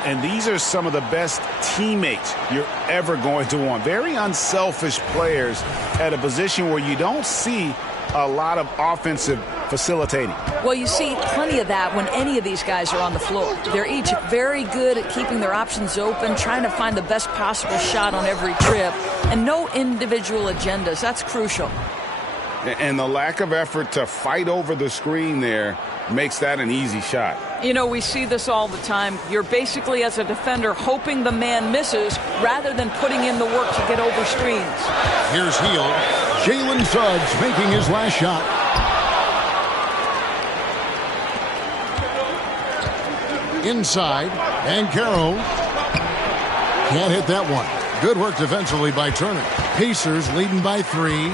And these are some of the best teammates you're ever going to want. Very unselfish players at a position where you don't see a lot of offensive facilitating. Well, you see plenty of that when any of these guys are on the floor. They're each very good at keeping their options open, trying to find the best possible shot on every trip, and no individual agendas. That's crucial. And the lack of effort to fight over the screen there makes that an easy shot. You know, we see this all the time. You're basically, as a defender, hoping the man misses rather than putting in the work to get over screens. Here's Hield. Jalen Suggs making his last shot. Inside, and Caro can't hit that one. Good work defensively by Turner. Pacers leading by 3.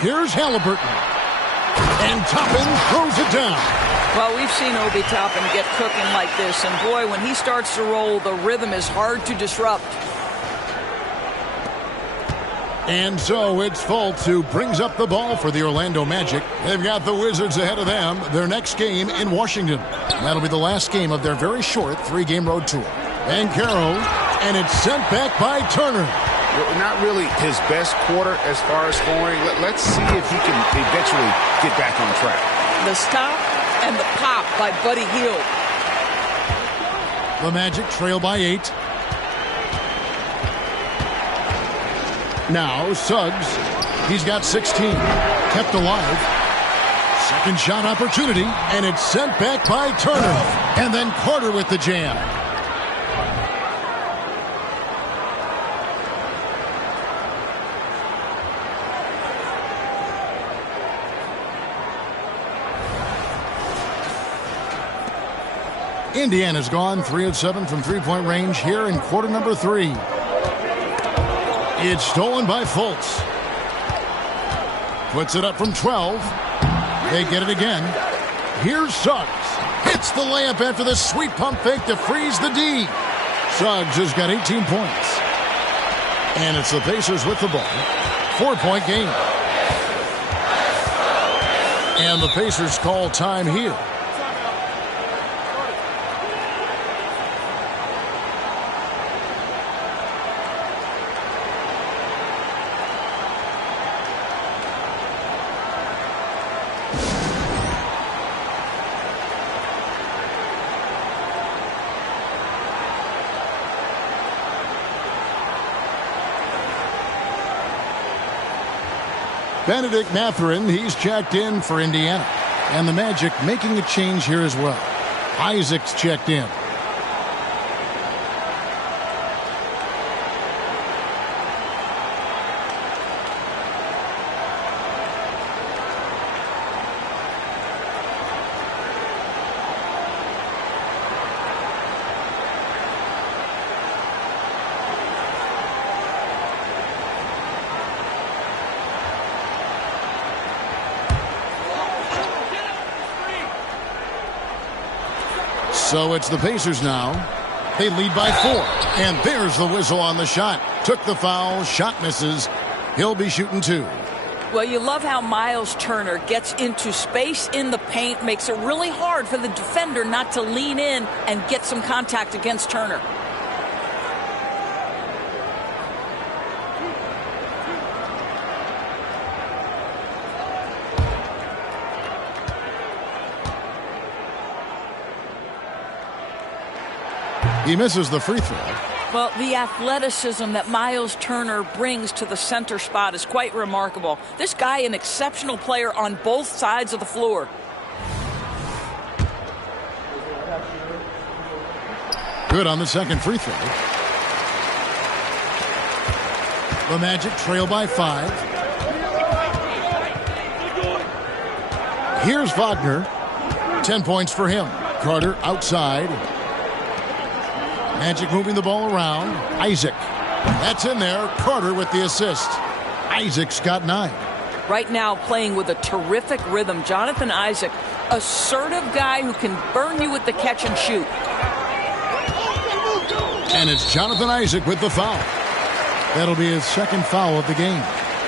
Here's Halliburton. And Toppin throws it down. Well, we've seen Obi Toppin get cooking like this, and boy, when he starts to roll, the rhythm is hard to disrupt. And so it's Fultz who brings up the ball for the Orlando Magic. They've got the Wizards ahead of them, their next game in Washington. That'll be the last game of their very short 3-game road tour. And Caro, and it's sent back by Turner. Not really his best quarter as far as scoring. Let's see if he can eventually get back on track. The stop and the pop by Buddy Hield. The Magic trail by 8. Now Suggs, he's got 16, kept alive. Second shot opportunity, and it's sent back by Turner. And then Carter with the jam. Indiana's gone 3 of 7 from three-point range here in quarter number 3. It's stolen by Fultz. Puts it up from 12. They get it again. Here's Suggs. Hits the layup after the sweet pump fake to freeze the D. Suggs has got 18 points. And it's the Pacers with the ball. 4-point game. And the Pacers call time here. Benedict Mathurin, he's checked in for Indiana. And the Magic making a change here as well. Isaac's checked in. So it's the Pacers now. They lead by 4. And there's the whistle on the shot. Took the foul. Shot misses. He'll be shooting 2. Well, you love how Miles Turner gets into space in the paint, makes it really hard for the defender not to lean in and get some contact against Turner. He misses the free throw. Well, the athleticism that Miles Turner brings to the center spot is quite remarkable. This guy, an exceptional player on both sides of the floor. Good on the second free throw. The Magic trail by 5. Here's Wagner. 10 points for him. Carter outside. Magic moving the ball around. Isaac. That's in there. Carter with the assist. Isaac's got 9. Right now playing with a terrific rhythm. Jonathan Isaac, assertive guy who can burn you with the catch and shoot. And it's Jonathan Isaac with the foul. That'll be his second foul of the game.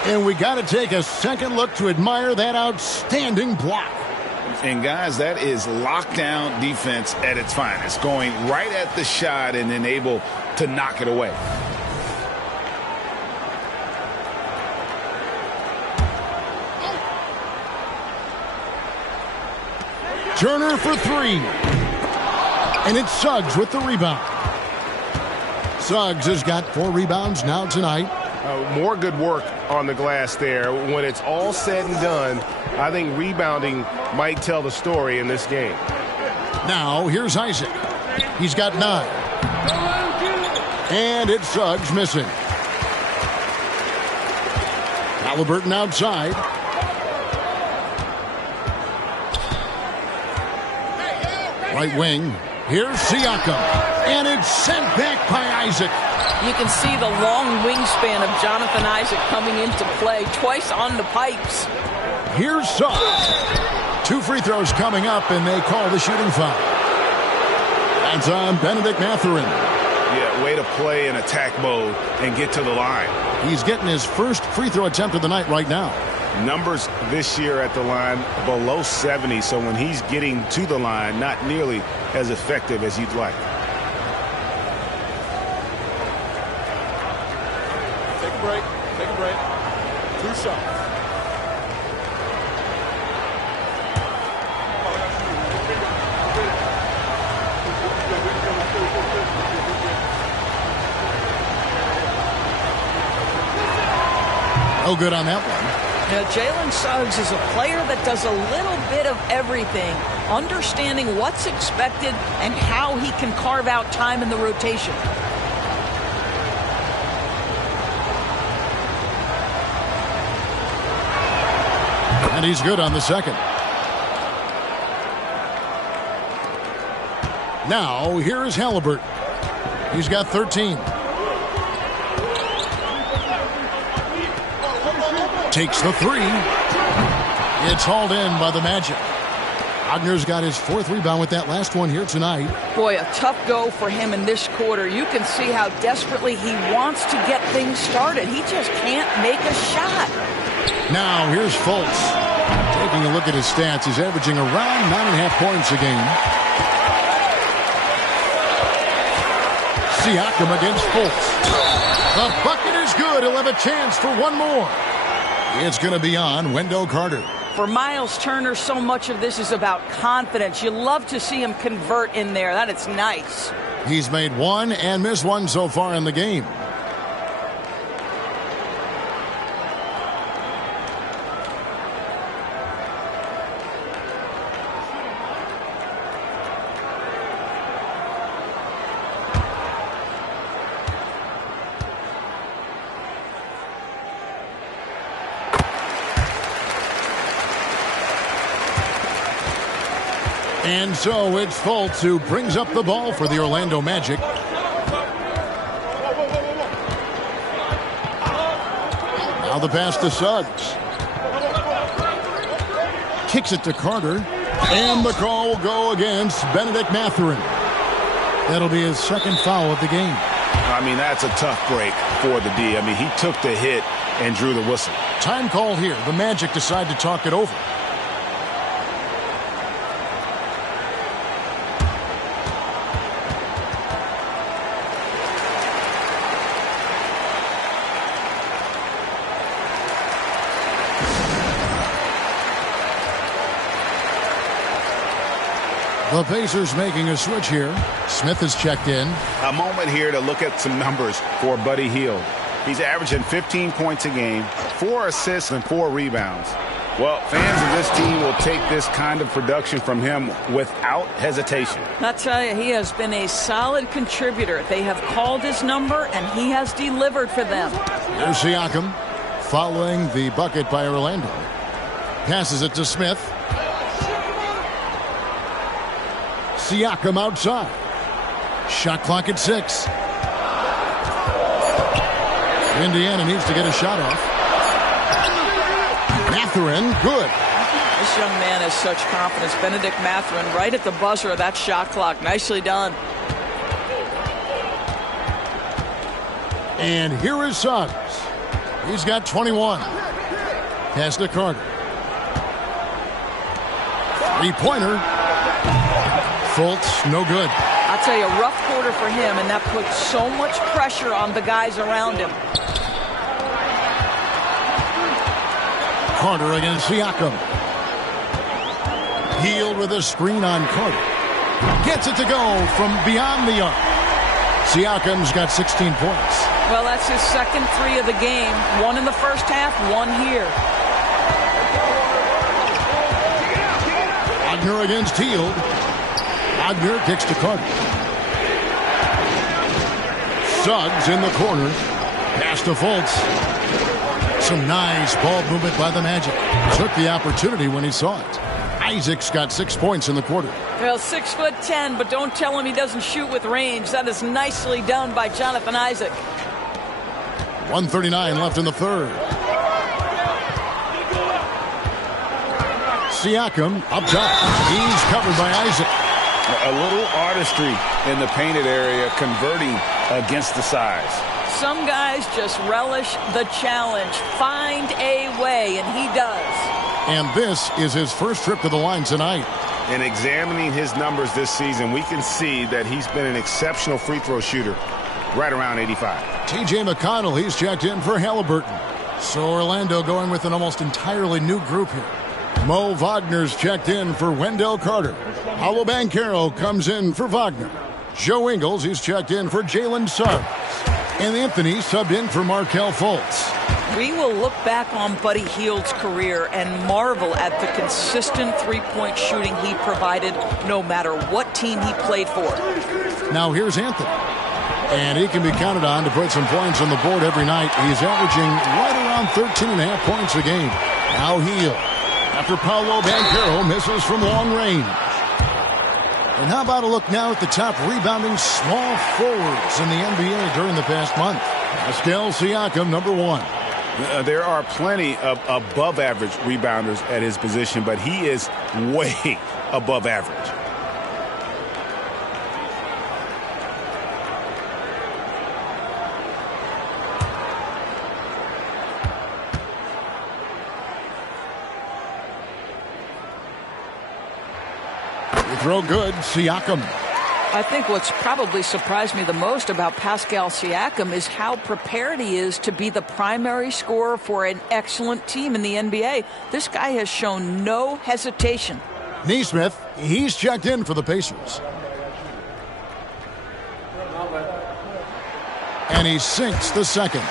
And we got to take a second look to admire that outstanding block. And, guys, that is lockdown defense at its finest, going right at the shot and then able to knock it away. Turner for 3. And it's Suggs with the rebound. Suggs has got 4 rebounds now tonight. More good work on the glass there. When it's all said and done, I think rebounding might tell the story in this game. Now, here's Isaac. He's got 9. And it's Suggs missing. Halliburton outside. Right wing. Here's Siakam. And it's sent back by Isaac. You can see the long wingspan of Jonathan Isaac coming into play. Twice on the pipes. Here's Suggs. 2 free throws coming up, and they call the shooting foul. That's on Benedict Mathurin. Yeah, way to play in attack mode and get to the line. He's getting his first free throw attempt of the night right now. Numbers this year at the line below 70, so when he's getting to the line, not nearly as effective as you'd like. Take a break. Take a break. 2 shots. No good on that one. Now, Jalen Suggs is a player that does a little bit of everything, understanding what's expected and how he can carve out time in the rotation. And he's good on the second. Now, here is Halliburton. He's got 13. Takes the 3. It's hauled in by the Magic. Wagner's got his 4th rebound with that last one here tonight. Boy, a tough go for him in this quarter. You can see how desperately he wants to get things started. He just can't make a shot. Now, here's Fultz. Taking a look at his stats, he's averaging around 9.5 points a game. Siakam against Fultz. The bucket is good. He'll have a chance for one more. It's going to be on Wendell Carter. For Miles Turner, so much of this is about confidence. You love to see him convert in there. That is nice. He's made 1 and missed 1 so far in the game. And so it's Fultz who brings up the ball for the Orlando Magic. Now the pass to Suggs. Kicks it to Carter. And the call will go against Benedict Mathurin. That'll be his second foul of the game. I mean, that's a tough break for the D. I mean, he took the hit and drew the whistle. Time call here. The Magic decide to talk it over. The Pacers making a switch here. Smith has checked in. A moment here to look at some numbers for Buddy Hield. He's averaging 15 points a game, 4 assists, and 4 rebounds. Well, fans of this team will take this kind of production from him without hesitation. I tell you, he has been a solid contributor. They have called his number, and he has delivered for them. There's Siakam following the bucket by Orlando. Passes it to Smith. Siakam outside. Shot clock at 6. Indiana needs to get a shot off. Mathurin, good. This young man has such confidence. Benedict Mathurin right at the buzzer of that shot clock. Nicely done. And here is Suggs. He's got 21. Pass to Carter. Three-pointer. Fultz, no good. I'll tell you, a rough quarter for him, and that puts so much pressure on the guys around him. Carter against Siakam. Hield with a screen on Carter. Gets it to go from beyond the arc. Siakam's got 16 points. Well, that's his second 3 of the game. 1 in the first half, 1 here. Wagner against Hield. Wagner kicks to Carter. Suggs in the corner. Pass to Fultz. Some nice ball movement by the Magic. Took the opportunity when he saw it. Isaac's got 6 points in the quarter. Well, 6'10", but don't tell him he doesn't shoot with range. That is nicely done by Jonathan Isaac. 1:39 left in the third. Siakam up top. He's covered by Isaac. A little artistry in the painted area, converting against the size. Some guys just relish the challenge. Find a way, and he does. And this is his first trip to the line tonight. In examining his numbers this season, we can see that he's been an exceptional free throw shooter, right around 85. T.J. McConnell, he's checked in for Halliburton. So Orlando going with an almost entirely new group here. Mo Wagner's checked in for Wendell Carter. Paolo Banchero comes in for Wagner. Joe Ingles, he's checked in for Jalen Suggs. And Anthony subbed in for Markelle Fultz. We will look back on Buddy Hield's career and marvel at the consistent three-point shooting he provided no matter what team he played for. Now here's Anthony. And he can be counted on to put some points on the board every night. He's averaging right around 13.5 points a game. Now Hield. After Paolo Banchero misses from long range. And how about a look now at the top rebounding small forwards in the NBA during the past month? Pascal Siakam, number 1. There are plenty of above-average rebounders at his position, but he is way above average. Throw good, Siakam. I think what's probably surprised me the most about Pascal Siakam is how prepared he is to be the primary scorer for an excellent team in the NBA. This guy has shown no hesitation. Nesmith, he's checked in for the Pacers. And he sinks the second.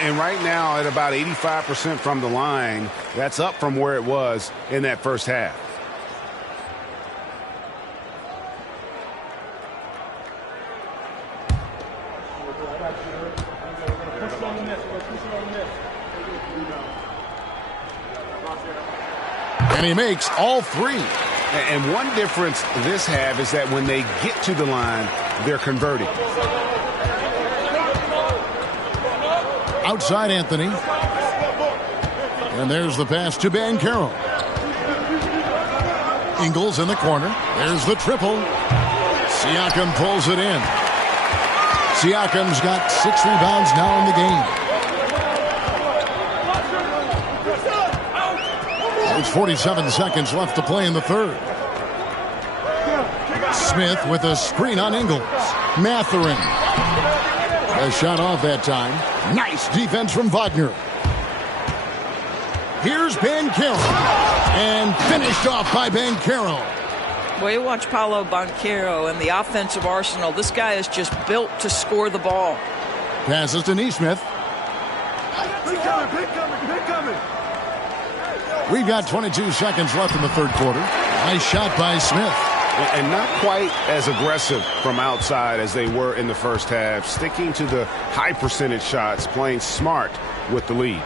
And right now at about 85% from the line, that's up from where it was in that first half. And he makes all 3. And one difference this half is that when they get to the line, they're converting. Outside Anthony. And there's the pass to Banchero. Ingles in the corner. There's the triple. Siakam pulls it in. Siakam's got 6 rebounds now in the game. There's 47 seconds left to play in the third. Smith with a screen on Ingles. Mathurin. A shot off that time. Nice defense from Wagner. Here's Banchero. And finished off by Banchero. Well, you watch Paolo Banchero and the offensive arsenal. This guy is just built to score the ball. Passes to Nesmith. Big coming. We've got 22 seconds left in the third quarter. Nice shot by Smith. And not quite as aggressive from outside as they were in the first half. Sticking to the high percentage shots, playing smart with the lead.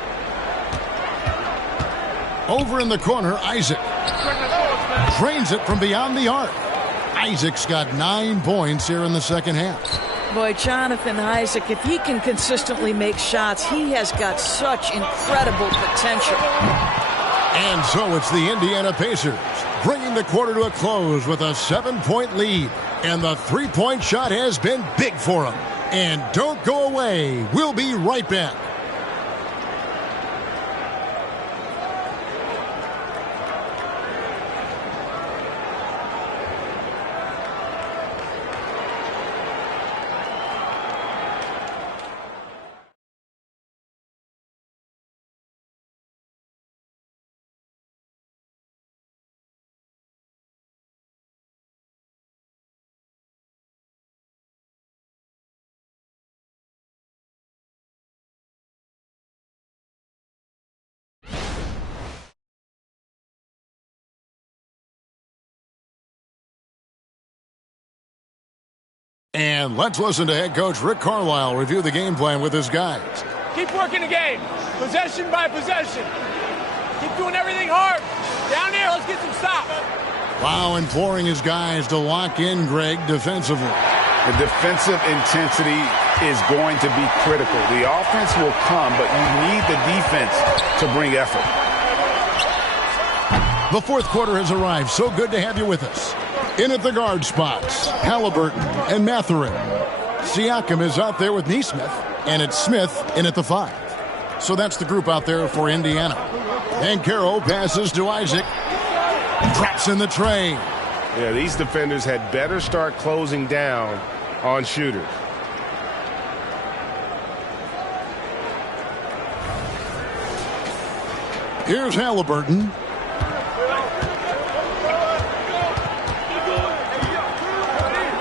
Over in the corner, Isaac. Drains it from beyond the arc. Isaac's got 9 points here in the second half. Boy, Jonathan Isaac, if he can consistently make shots, he has got such incredible potential. And so it's the Indiana Pacers bringing the quarter to a close with a 7-point lead. And the three-point shot has been big for them. And don't go away. We'll be right back. And let's listen to head coach Rick Carlisle review the game plan with his guys. Keep working the game, possession by possession. Keep doing everything hard. Down here, let's get some stops. Wow, imploring his guys to lock in, Greg, defensively. The defensive intensity is going to be critical. The offense will come, but you need the defense to bring effort. The fourth quarter has arrived. So good to have you with us. In at the guard spots, Halliburton and Mathurin. Siakam is out there with Nesmith, and it's Smith in at the 5. So that's the group out there for Indiana. Banchero passes to Isaac. Drops in the tray. Yeah, these defenders had better start closing down on shooters. Here's Halliburton.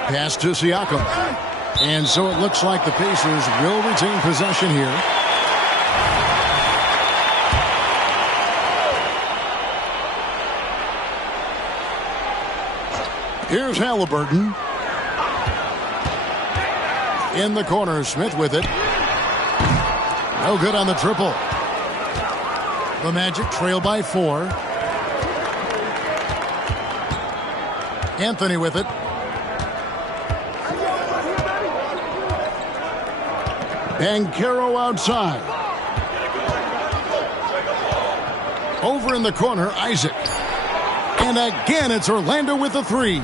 Pass to Siakam. And so it looks like the Pacers will retain possession here. Here's Halliburton. In the corner, Smith with it. No good on the triple. The Magic trail by 4. Anthony with it. Banchero outside. Over in the corner, Isaac. And again, it's Orlando with the 3.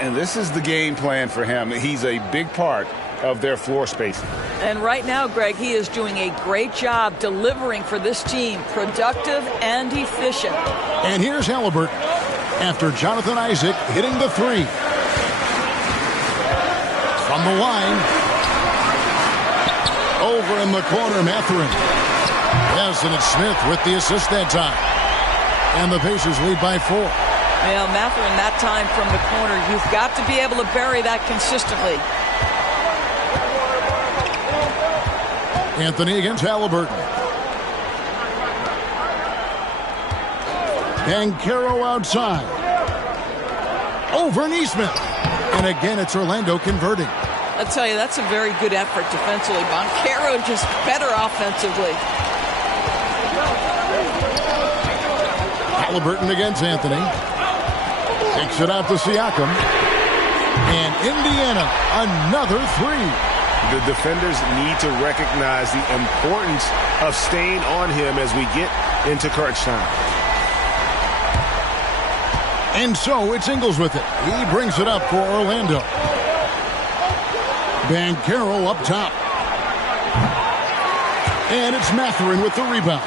And this is the game plan for him. He's a big part of their floor spacing. And right now, Greg, he is doing a great job delivering for this team, productive and efficient. And here's Halliburton after Jonathan Isaac hitting the 3. From the line. Over in the corner, Mathurin. Yes, and it's Smith with the assist that time. And the Pacers lead by 4. Well, Mathurin that time from the corner. You've got to be able to bury that consistently. Anthony against Halliburton. Banchero outside. Over Nesmith. And again, it's Orlando converting. I'll tell you, that's a very good effort defensively. Banchero just better offensively. Halliburton against Anthony. Takes it out to Siakam. And Indiana, another three. The defenders need to recognize the importance of staying on him as we get into crunch time. And so it's Ingles with it. He brings it up for Orlando. Banchero up top. And it's Mathurin with the rebound.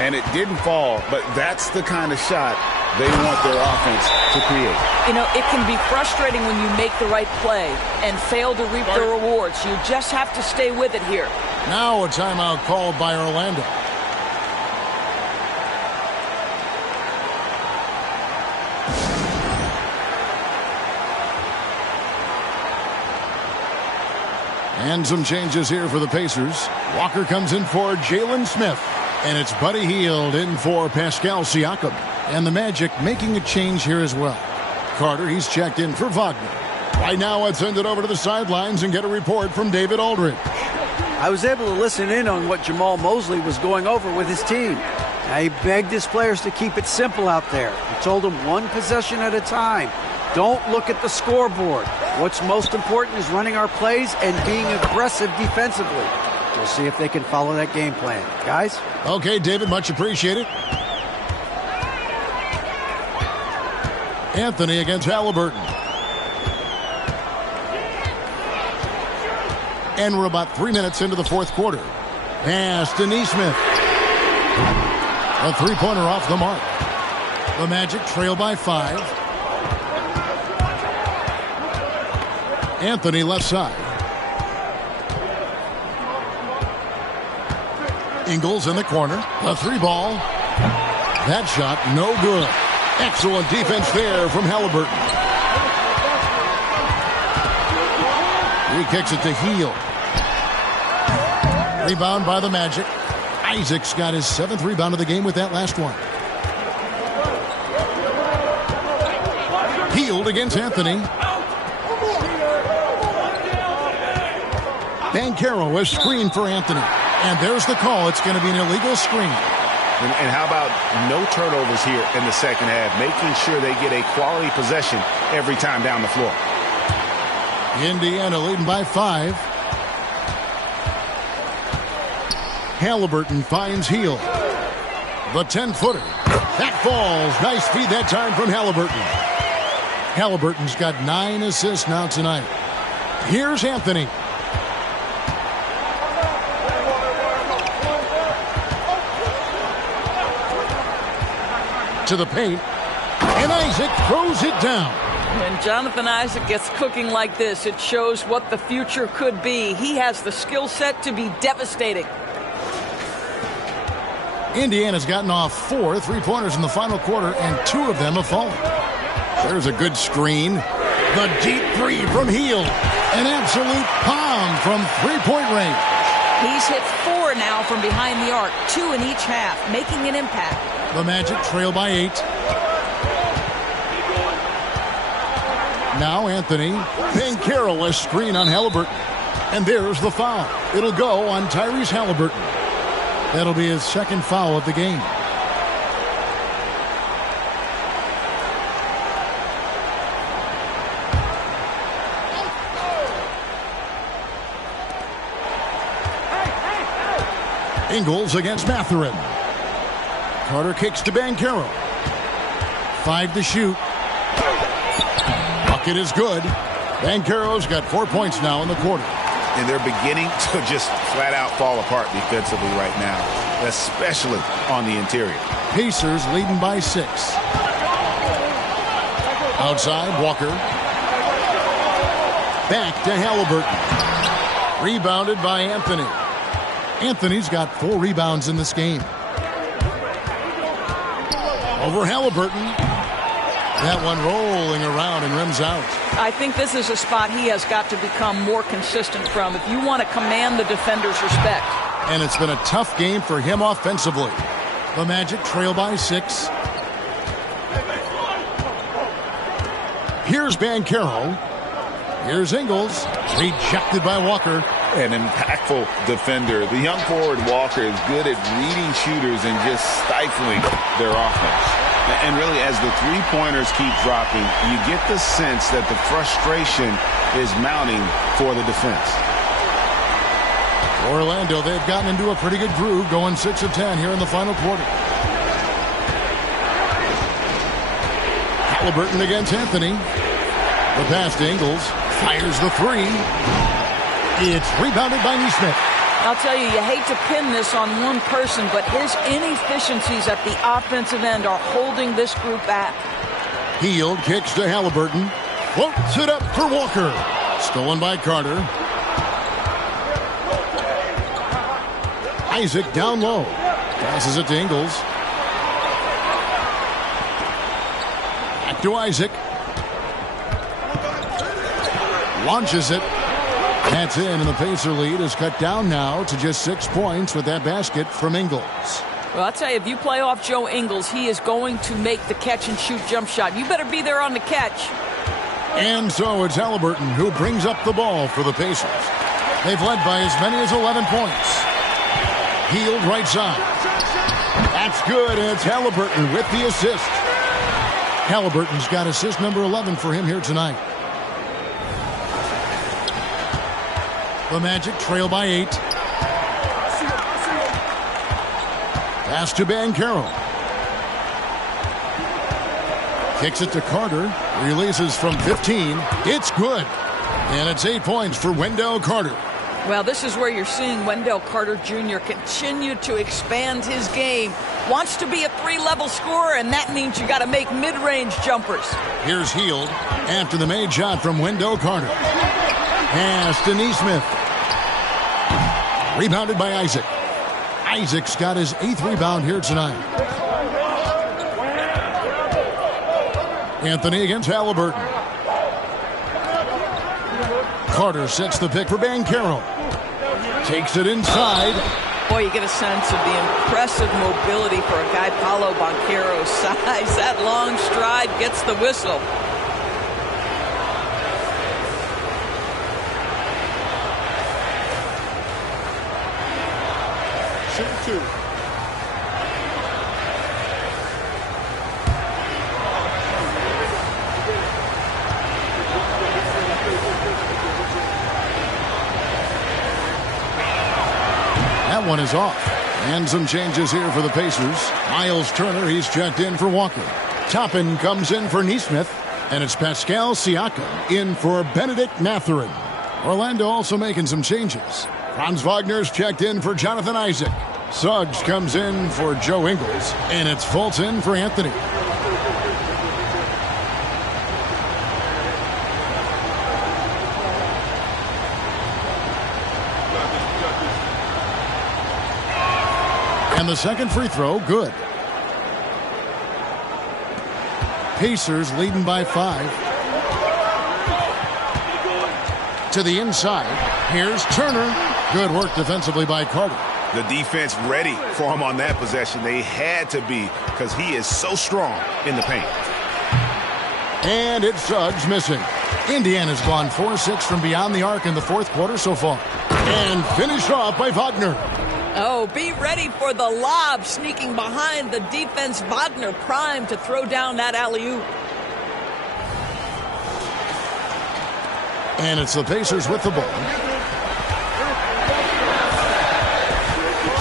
And it didn't fall, but that's the kind of shot they want their offense to create. You know, it can be frustrating when you make the right play and fail to reap the rewards. You just have to stay with it here. Now a timeout called by Orlando. And some changes here for the Pacers. Walker comes in for Jalen Smith. And it's Buddy Hield in for Pascal Siakam. And the Magic making a change here as well. Carter, he's checked in for Wagner. Right now, let's send it over to the sidelines and get a report from David Aldridge. I was able to listen in on what Jamal Mosley was going over with his team. Now, he begged his players to keep it simple out there. He told them one possession at a time. Don't look at the scoreboard. What's most important is running our plays and being aggressive defensively. We'll see if they can follow that game plan. Guys? Okay, David, much appreciated. Anthony against Halliburton. And we're about 3 minutes into the fourth quarter. Pass to Nesmith. A three-pointer off the mark. The Magic trail by 5. Anthony left side. Ingles in the corner. A three ball. That shot no good. Excellent defense there from Halliburton. He kicks it to Hield. Rebound by the Magic. Isaac's got his 7th rebound of the game with that last one. Hield against Anthony. Banchero is screened for Anthony. And there's the call. It's going to be an illegal screen. And how about no turnovers here in the second half, making sure they get a quality possession every time down the floor. Indiana leading by 5. Halliburton finds Hield. The 10-footer. That falls. Nice feed that time from Halliburton. Halliburton's got 9 assists now tonight. Here's Anthony. To the paint, and Isaac throws it down. When Jonathan Isaac gets cooking like this, it shows what the future could be. He has the skill set to be devastating. Indiana's gotten off 4 three-pointers in the final quarter, and 2 of them have fallen. There's a good screen. The deep three from Hield. An absolute bomb from three-point range. He's hit 4 now from behind the arc, 2 in each half, making an impact. The Magic trail by 8. Now Anthony. Banchero, a screen on Halliburton. And there's the foul. It'll go on Tyrese Halliburton. That'll be his 2nd foul of the game. Ingles against Mathurin. Carter kicks to Banchero. 5 to shoot. Bucket is good. Banchero's got 4 points now in the quarter. And they're beginning to just flat out fall apart defensively right now, especially on the interior. Pacers leading by 6. Outside, Walker. Back to Halliburton. Rebounded by Anthony. Anthony's got 4 rebounds in this game. Over Halliburton. That one rolling around and rims out. I think this is a spot he has got to become more consistent from if you want to command the defender's respect. And it's been a tough game for him offensively. The Magic trail by 6. Here's Banchero. Here's Ingles. Rejected by Walker. An impactful defender. The young forward Walker is good at reading shooters and just stifling their offense. And really, as the three-pointers keep dropping, you get the sense that the frustration is mounting for the defense. Orlando, they've gotten into a pretty good groove, going 6 of 10 here in the final quarter. Halliburton against Anthony. The pass to Ingles. Fires the three. It's rebounded by Nesmith. I'll tell you hate to pin this on one person, but his inefficiencies at the offensive end are holding this group back. Hield kicks to Halliburton. Floats it up for Walker. Stolen by Carter. Isaac down low. Passes it to Ingles. Back to Isaac. Launches it. That's in, and the Pacer lead is cut down now to just 6 points with that basket from Ingles. Well, I'll tell you, if you play off Joe Ingles, he is going to make the catch-and-shoot jump shot. You better be there on the catch. And so it's Halliburton who brings up the ball for the Pacers. They've led by as many as 11 points. Hield right side. That's good, and it's Halliburton with the assist. Halliburton's got assist number 11 for him here tonight. The Magic trail by 8. Pass to Banchero. Kicks it to Carter. Releases from 15. It's good. And it's 8 points for Wendell Carter. Well, this is where you're seeing Wendell Carter Jr. continue to expand his game. Wants to be a three-level scorer, and that means you got to make mid-range jumpers. Here's Hield after the made shot from Wendell Carter. Pass to Nesmith. Rebounded by Isaac. Isaac's got his 8th rebound here tonight. Anthony against Halliburton. Carter sets the pick for Banchero. Takes it inside. Boy, you get a sense of the impressive mobility for a guy Paolo Banchero's size. That long stride gets the whistle. Shoot 2. That one is off. And some changes here for the Pacers. Miles Turner, he's checked in for Walker. Toppin comes in for Nesmith. And it's Pascal Siakam in for Benedict Mathurin. Orlando also making some changes. Franz Wagner's checked in for Jonathan Isaac. Suggs comes in for Joe Ingles. And it's Fulton for Anthony. And the second free throw, good. Pacers leading by 5. To the inside. Here's Turner. Good work defensively by Carter. The defense ready for him on that possession. They had to be because he is so strong in the paint. And it's Suggs missing. Indiana's gone 4-6 from beyond the arc in the fourth quarter so far. And finished off by Wagner. Oh, be ready for the lob sneaking behind the defense. Wagner primed to throw down that alley-oop. And it's the Pacers with the ball.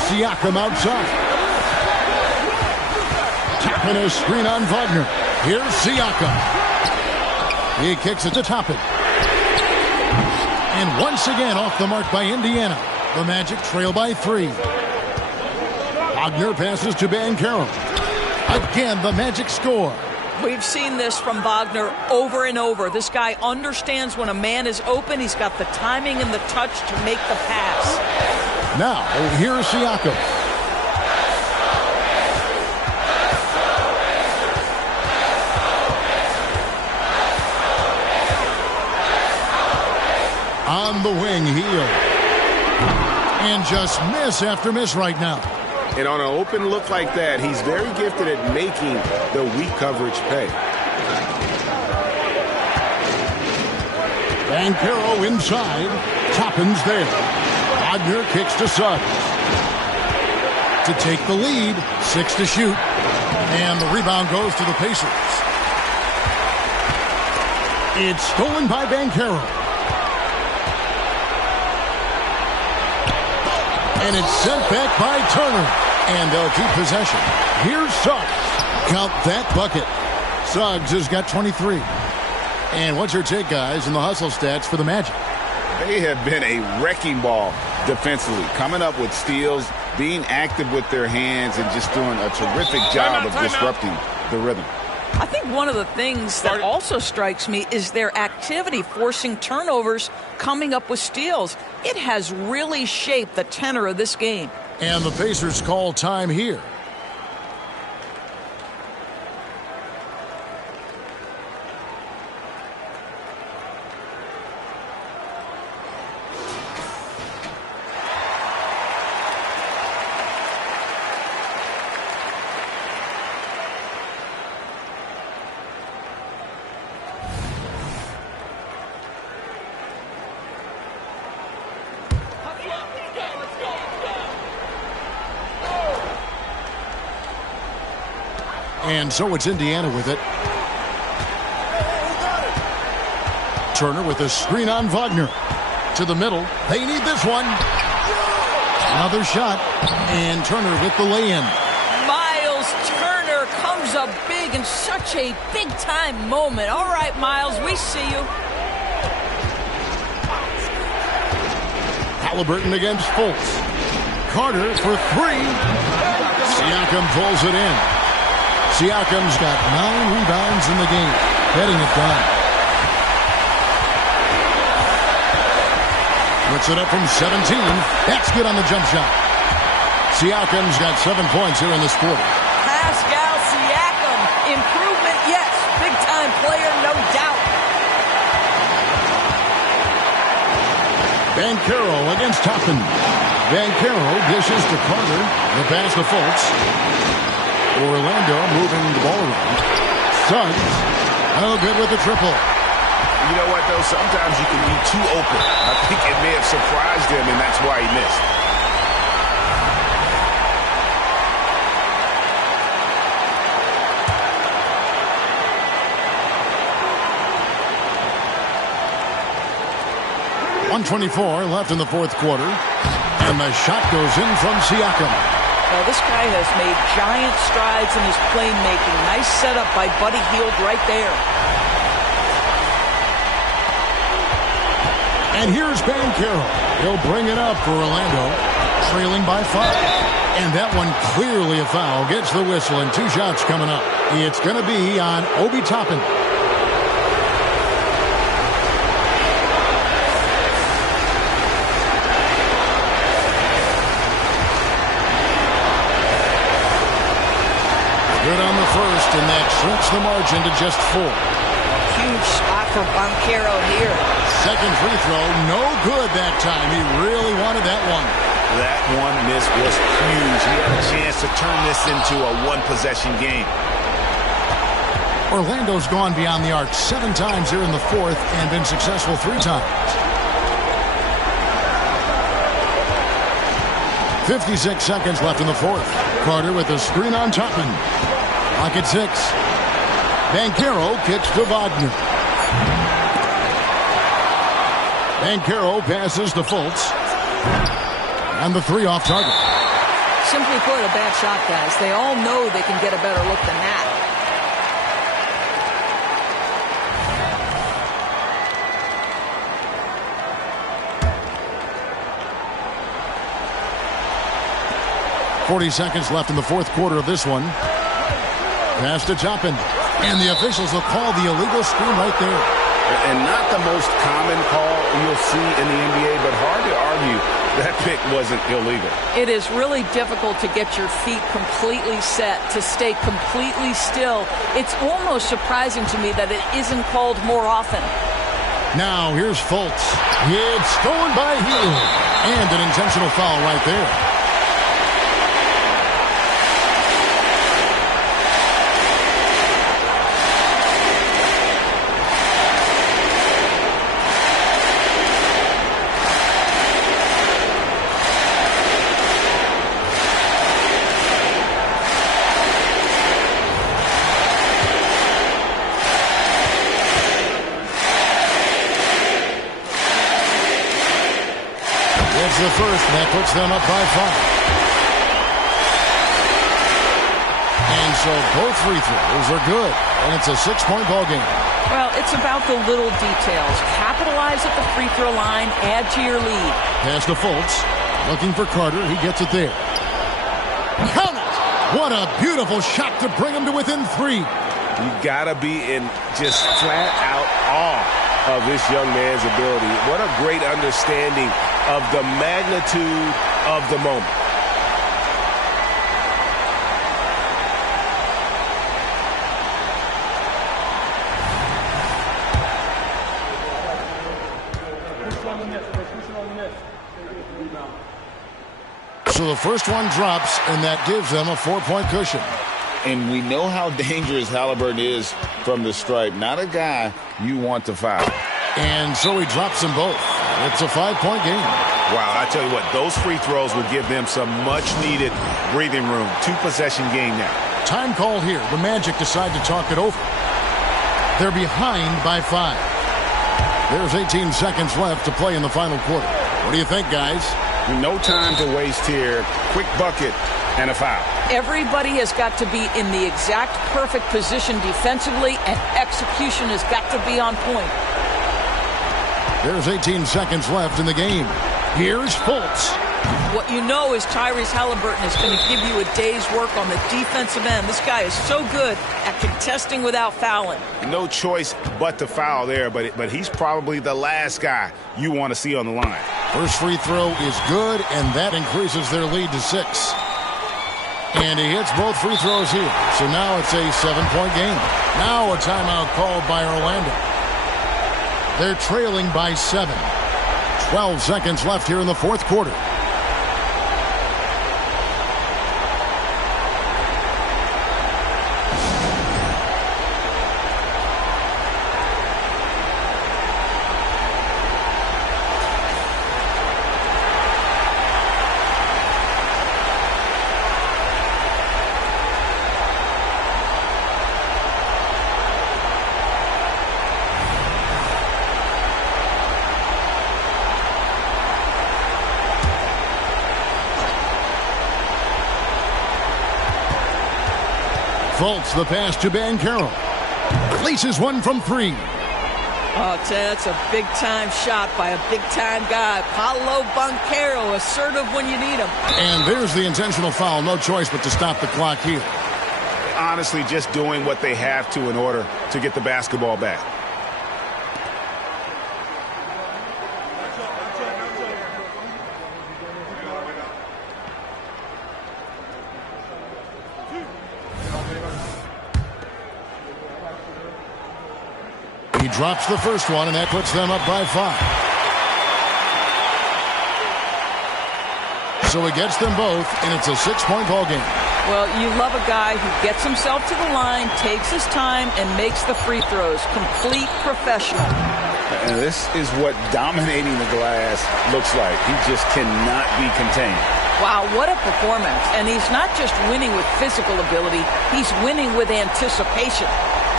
Siakam outside. Tapping a screen on Wagner. Here's Siakam. He kicks it to Toppin. And once again off the mark by Indiana. The Magic trail by 3. Wagner passes to Banchero. Again, the Magic score. We've seen this from Wagner over and over. This guy understands when a man is open. He's got the timing and the touch to make the pass. Now, here's Siakam. On the wing, Hield. And just miss after miss right now. And on an open look like that, he's very gifted at making the weak coverage pay. Banchero inside. Toppin's there. Wagner kicks to Suggs. To take the lead. 6 to shoot. And the rebound goes to the Pacers. It's stolen by Banchero. And it's sent back by Turner. And they'll keep possession. Here's Suggs. Count that bucket. Suggs has got 23. And what's your take, guys, in the hustle stats for the Magic? They have been a wrecking ball defensively, coming up with steals, being active with their hands, and just doing a terrific job of disrupting the rhythm. I think one of the things that also strikes me is their activity forcing turnovers, coming up with steals. It has really shaped the tenor of this game. And the Pacers call time here. And so it's Indiana with it. Turner with a screen on Wagner. To the middle. They need this one. Another shot. And Turner with the lay-in. Miles Turner comes up big in such a big-time moment. All right, Miles, we see you. Halliburton against Fultz. Carter for three. Siakam pulls it in. Siakam's got 9 rebounds in the game, getting it done. Puts it up from 17. That's good on the jump shot. Siakam's got 7 points here in this quarter. Pascal Siakam, improvement, yes. Big-time player, no doubt. Banchero against Toppin. Banchero dishes to Carter. The pass to Fultz. Orlando moving the ball around. Suggs, no good with the triple. You know what, though? Sometimes you can be too open. I think it may have surprised him, and that's why he missed. .124 left in the fourth quarter. And the shot goes in from Siakam. Well, this guy has made giant strides in his playmaking. Nice setup by Buddy Hield right there. And here's Banchero. He'll bring it up for Orlando, trailing by 5. And that one clearly a foul. Gets the whistle and 2 shots coming up. It's going to be on Obi Toppin. Good on the first, and that shrinks the margin to just 4. Huge spot for Banchero here. Second free throw, no good that time. He really wanted that one. That one miss was huge. He had a chance to turn this into a one-possession game. Orlando's gone beyond the arc 7 times here in the fourth and been successful 3 times. 56 seconds left in the fourth. Carter with a screen on Toppin. Clock at 6. Banchero kicks to Wagner. Banchero passes to Fultz. And the 3 off target. Simply put, a bad shot, guys. They all know they can get a better look than that. .40 seconds left in the fourth quarter of this one. Pass to Toppin. And the officials will call the illegal screen right there. And not the most common call you'll see in the NBA, but hard to argue that pick wasn't illegal. It is really difficult to get your feet completely set, to stay completely still. It's almost surprising to me that it isn't called more often. Now here's Fultz. It's stolen by Hield. And an intentional foul right there. first, and that puts them up by 5. And so both free throws are good, and it's a 6-point ball game. Well, it's about the little details. Capitalize at the free throw line, add to your lead. Pass to Fultz, looking for Carter. He gets it there. Count it! What a beautiful shot to bring him to within 3. You got to be in just flat-out awe of this young man's ability. What a great understanding of the magnitude of the moment. So the first one drops, and that gives them a 4-point cushion. And we know how dangerous Halliburton is from the stripe. Not a guy you want to foul. And so he drops them both. It's a 5-point game. Wow, I tell you what, those free throws would give them some much-needed breathing room. 2-possession game now. Time called here. The Magic decide to talk it over. They're behind by 5. There's 18 seconds left to play in the final quarter. What do you think, guys? No time to waste here. Quick bucket and a foul. Everybody has got to be in the exact perfect position defensively, and execution has got to be on point. There's 18 seconds left in the game. Here's Fultz. What you know is Tyrese Halliburton is going to give you a day's work on the defensive end. This guy is so good at contesting without fouling. No choice but to foul there, but he's probably the last guy you want to see on the line. First free throw is good, and that increases their lead to 6. And he hits both free throws here. So now it's a 7-point game. Now a timeout called by Orlando. They're trailing by 7. 12 seconds left here in the fourth quarter. Fultz, the pass to Banchero. Places one from 3. Oh, that's a big-time shot by a big-time guy. Paolo Banchero, assertive when you need him. And there's the intentional foul. No choice but to stop the clock here. Honestly, just doing what they have to in order to get the basketball back. He drops the first one, and that puts them up by 5. So he gets them both, and it's a 6-point ball game. Well, you love a guy who gets himself to the line, takes his time, and makes the free throws. Complete professional. And this is what dominating the glass looks like. He just cannot be contained. Wow, what a performance. And he's not just winning with physical ability, he's winning with anticipation.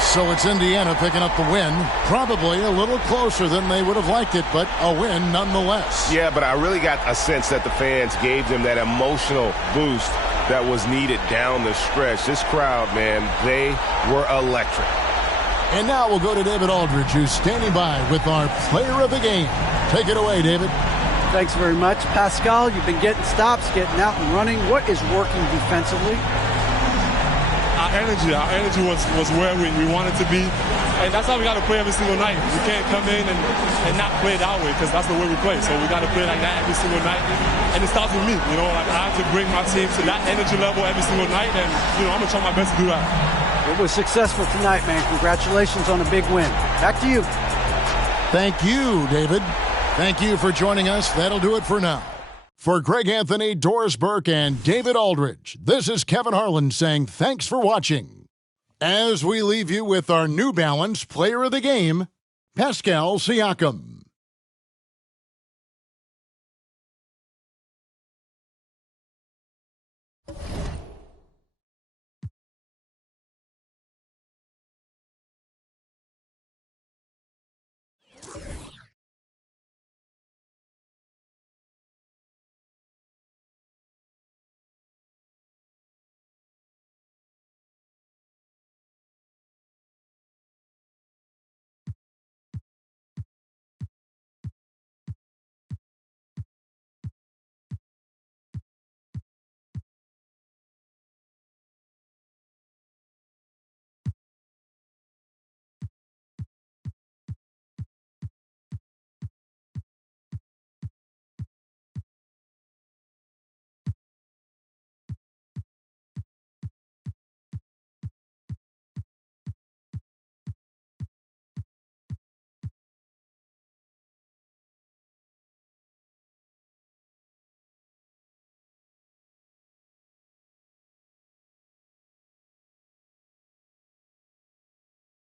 So it's Indiana picking up the win. Probably a little closer than they would have liked it, but a win nonetheless. Yeah, but I really got a sense that the fans gave them that emotional boost that was needed down the stretch. This crowd, man, they were electric. And now we'll go to David Aldridge, who's standing by with our player of the game. Take it away, David. Thanks very much. Pascal, you've been getting stops, getting out and running. What is working defensively? Our energy was where we wanted to be, and that's how we got to play every single night. We can't come in and not play that way, because that's the way we play. So we got to play like that every single night, and it starts with me. You know, like I have to bring my team to that energy level every single night, and you know I'm gonna try my best to do that. It was successful tonight, man. Congratulations on a big win. Back to you. Thank you, David. Thank you for joining us. That'll do it for now. For Greg Anthony, Doris Burke, and David Aldridge, this is Kevin Harlan saying thanks for watching. As we leave you with our New Balance Player of the Game, Pascal Siakam.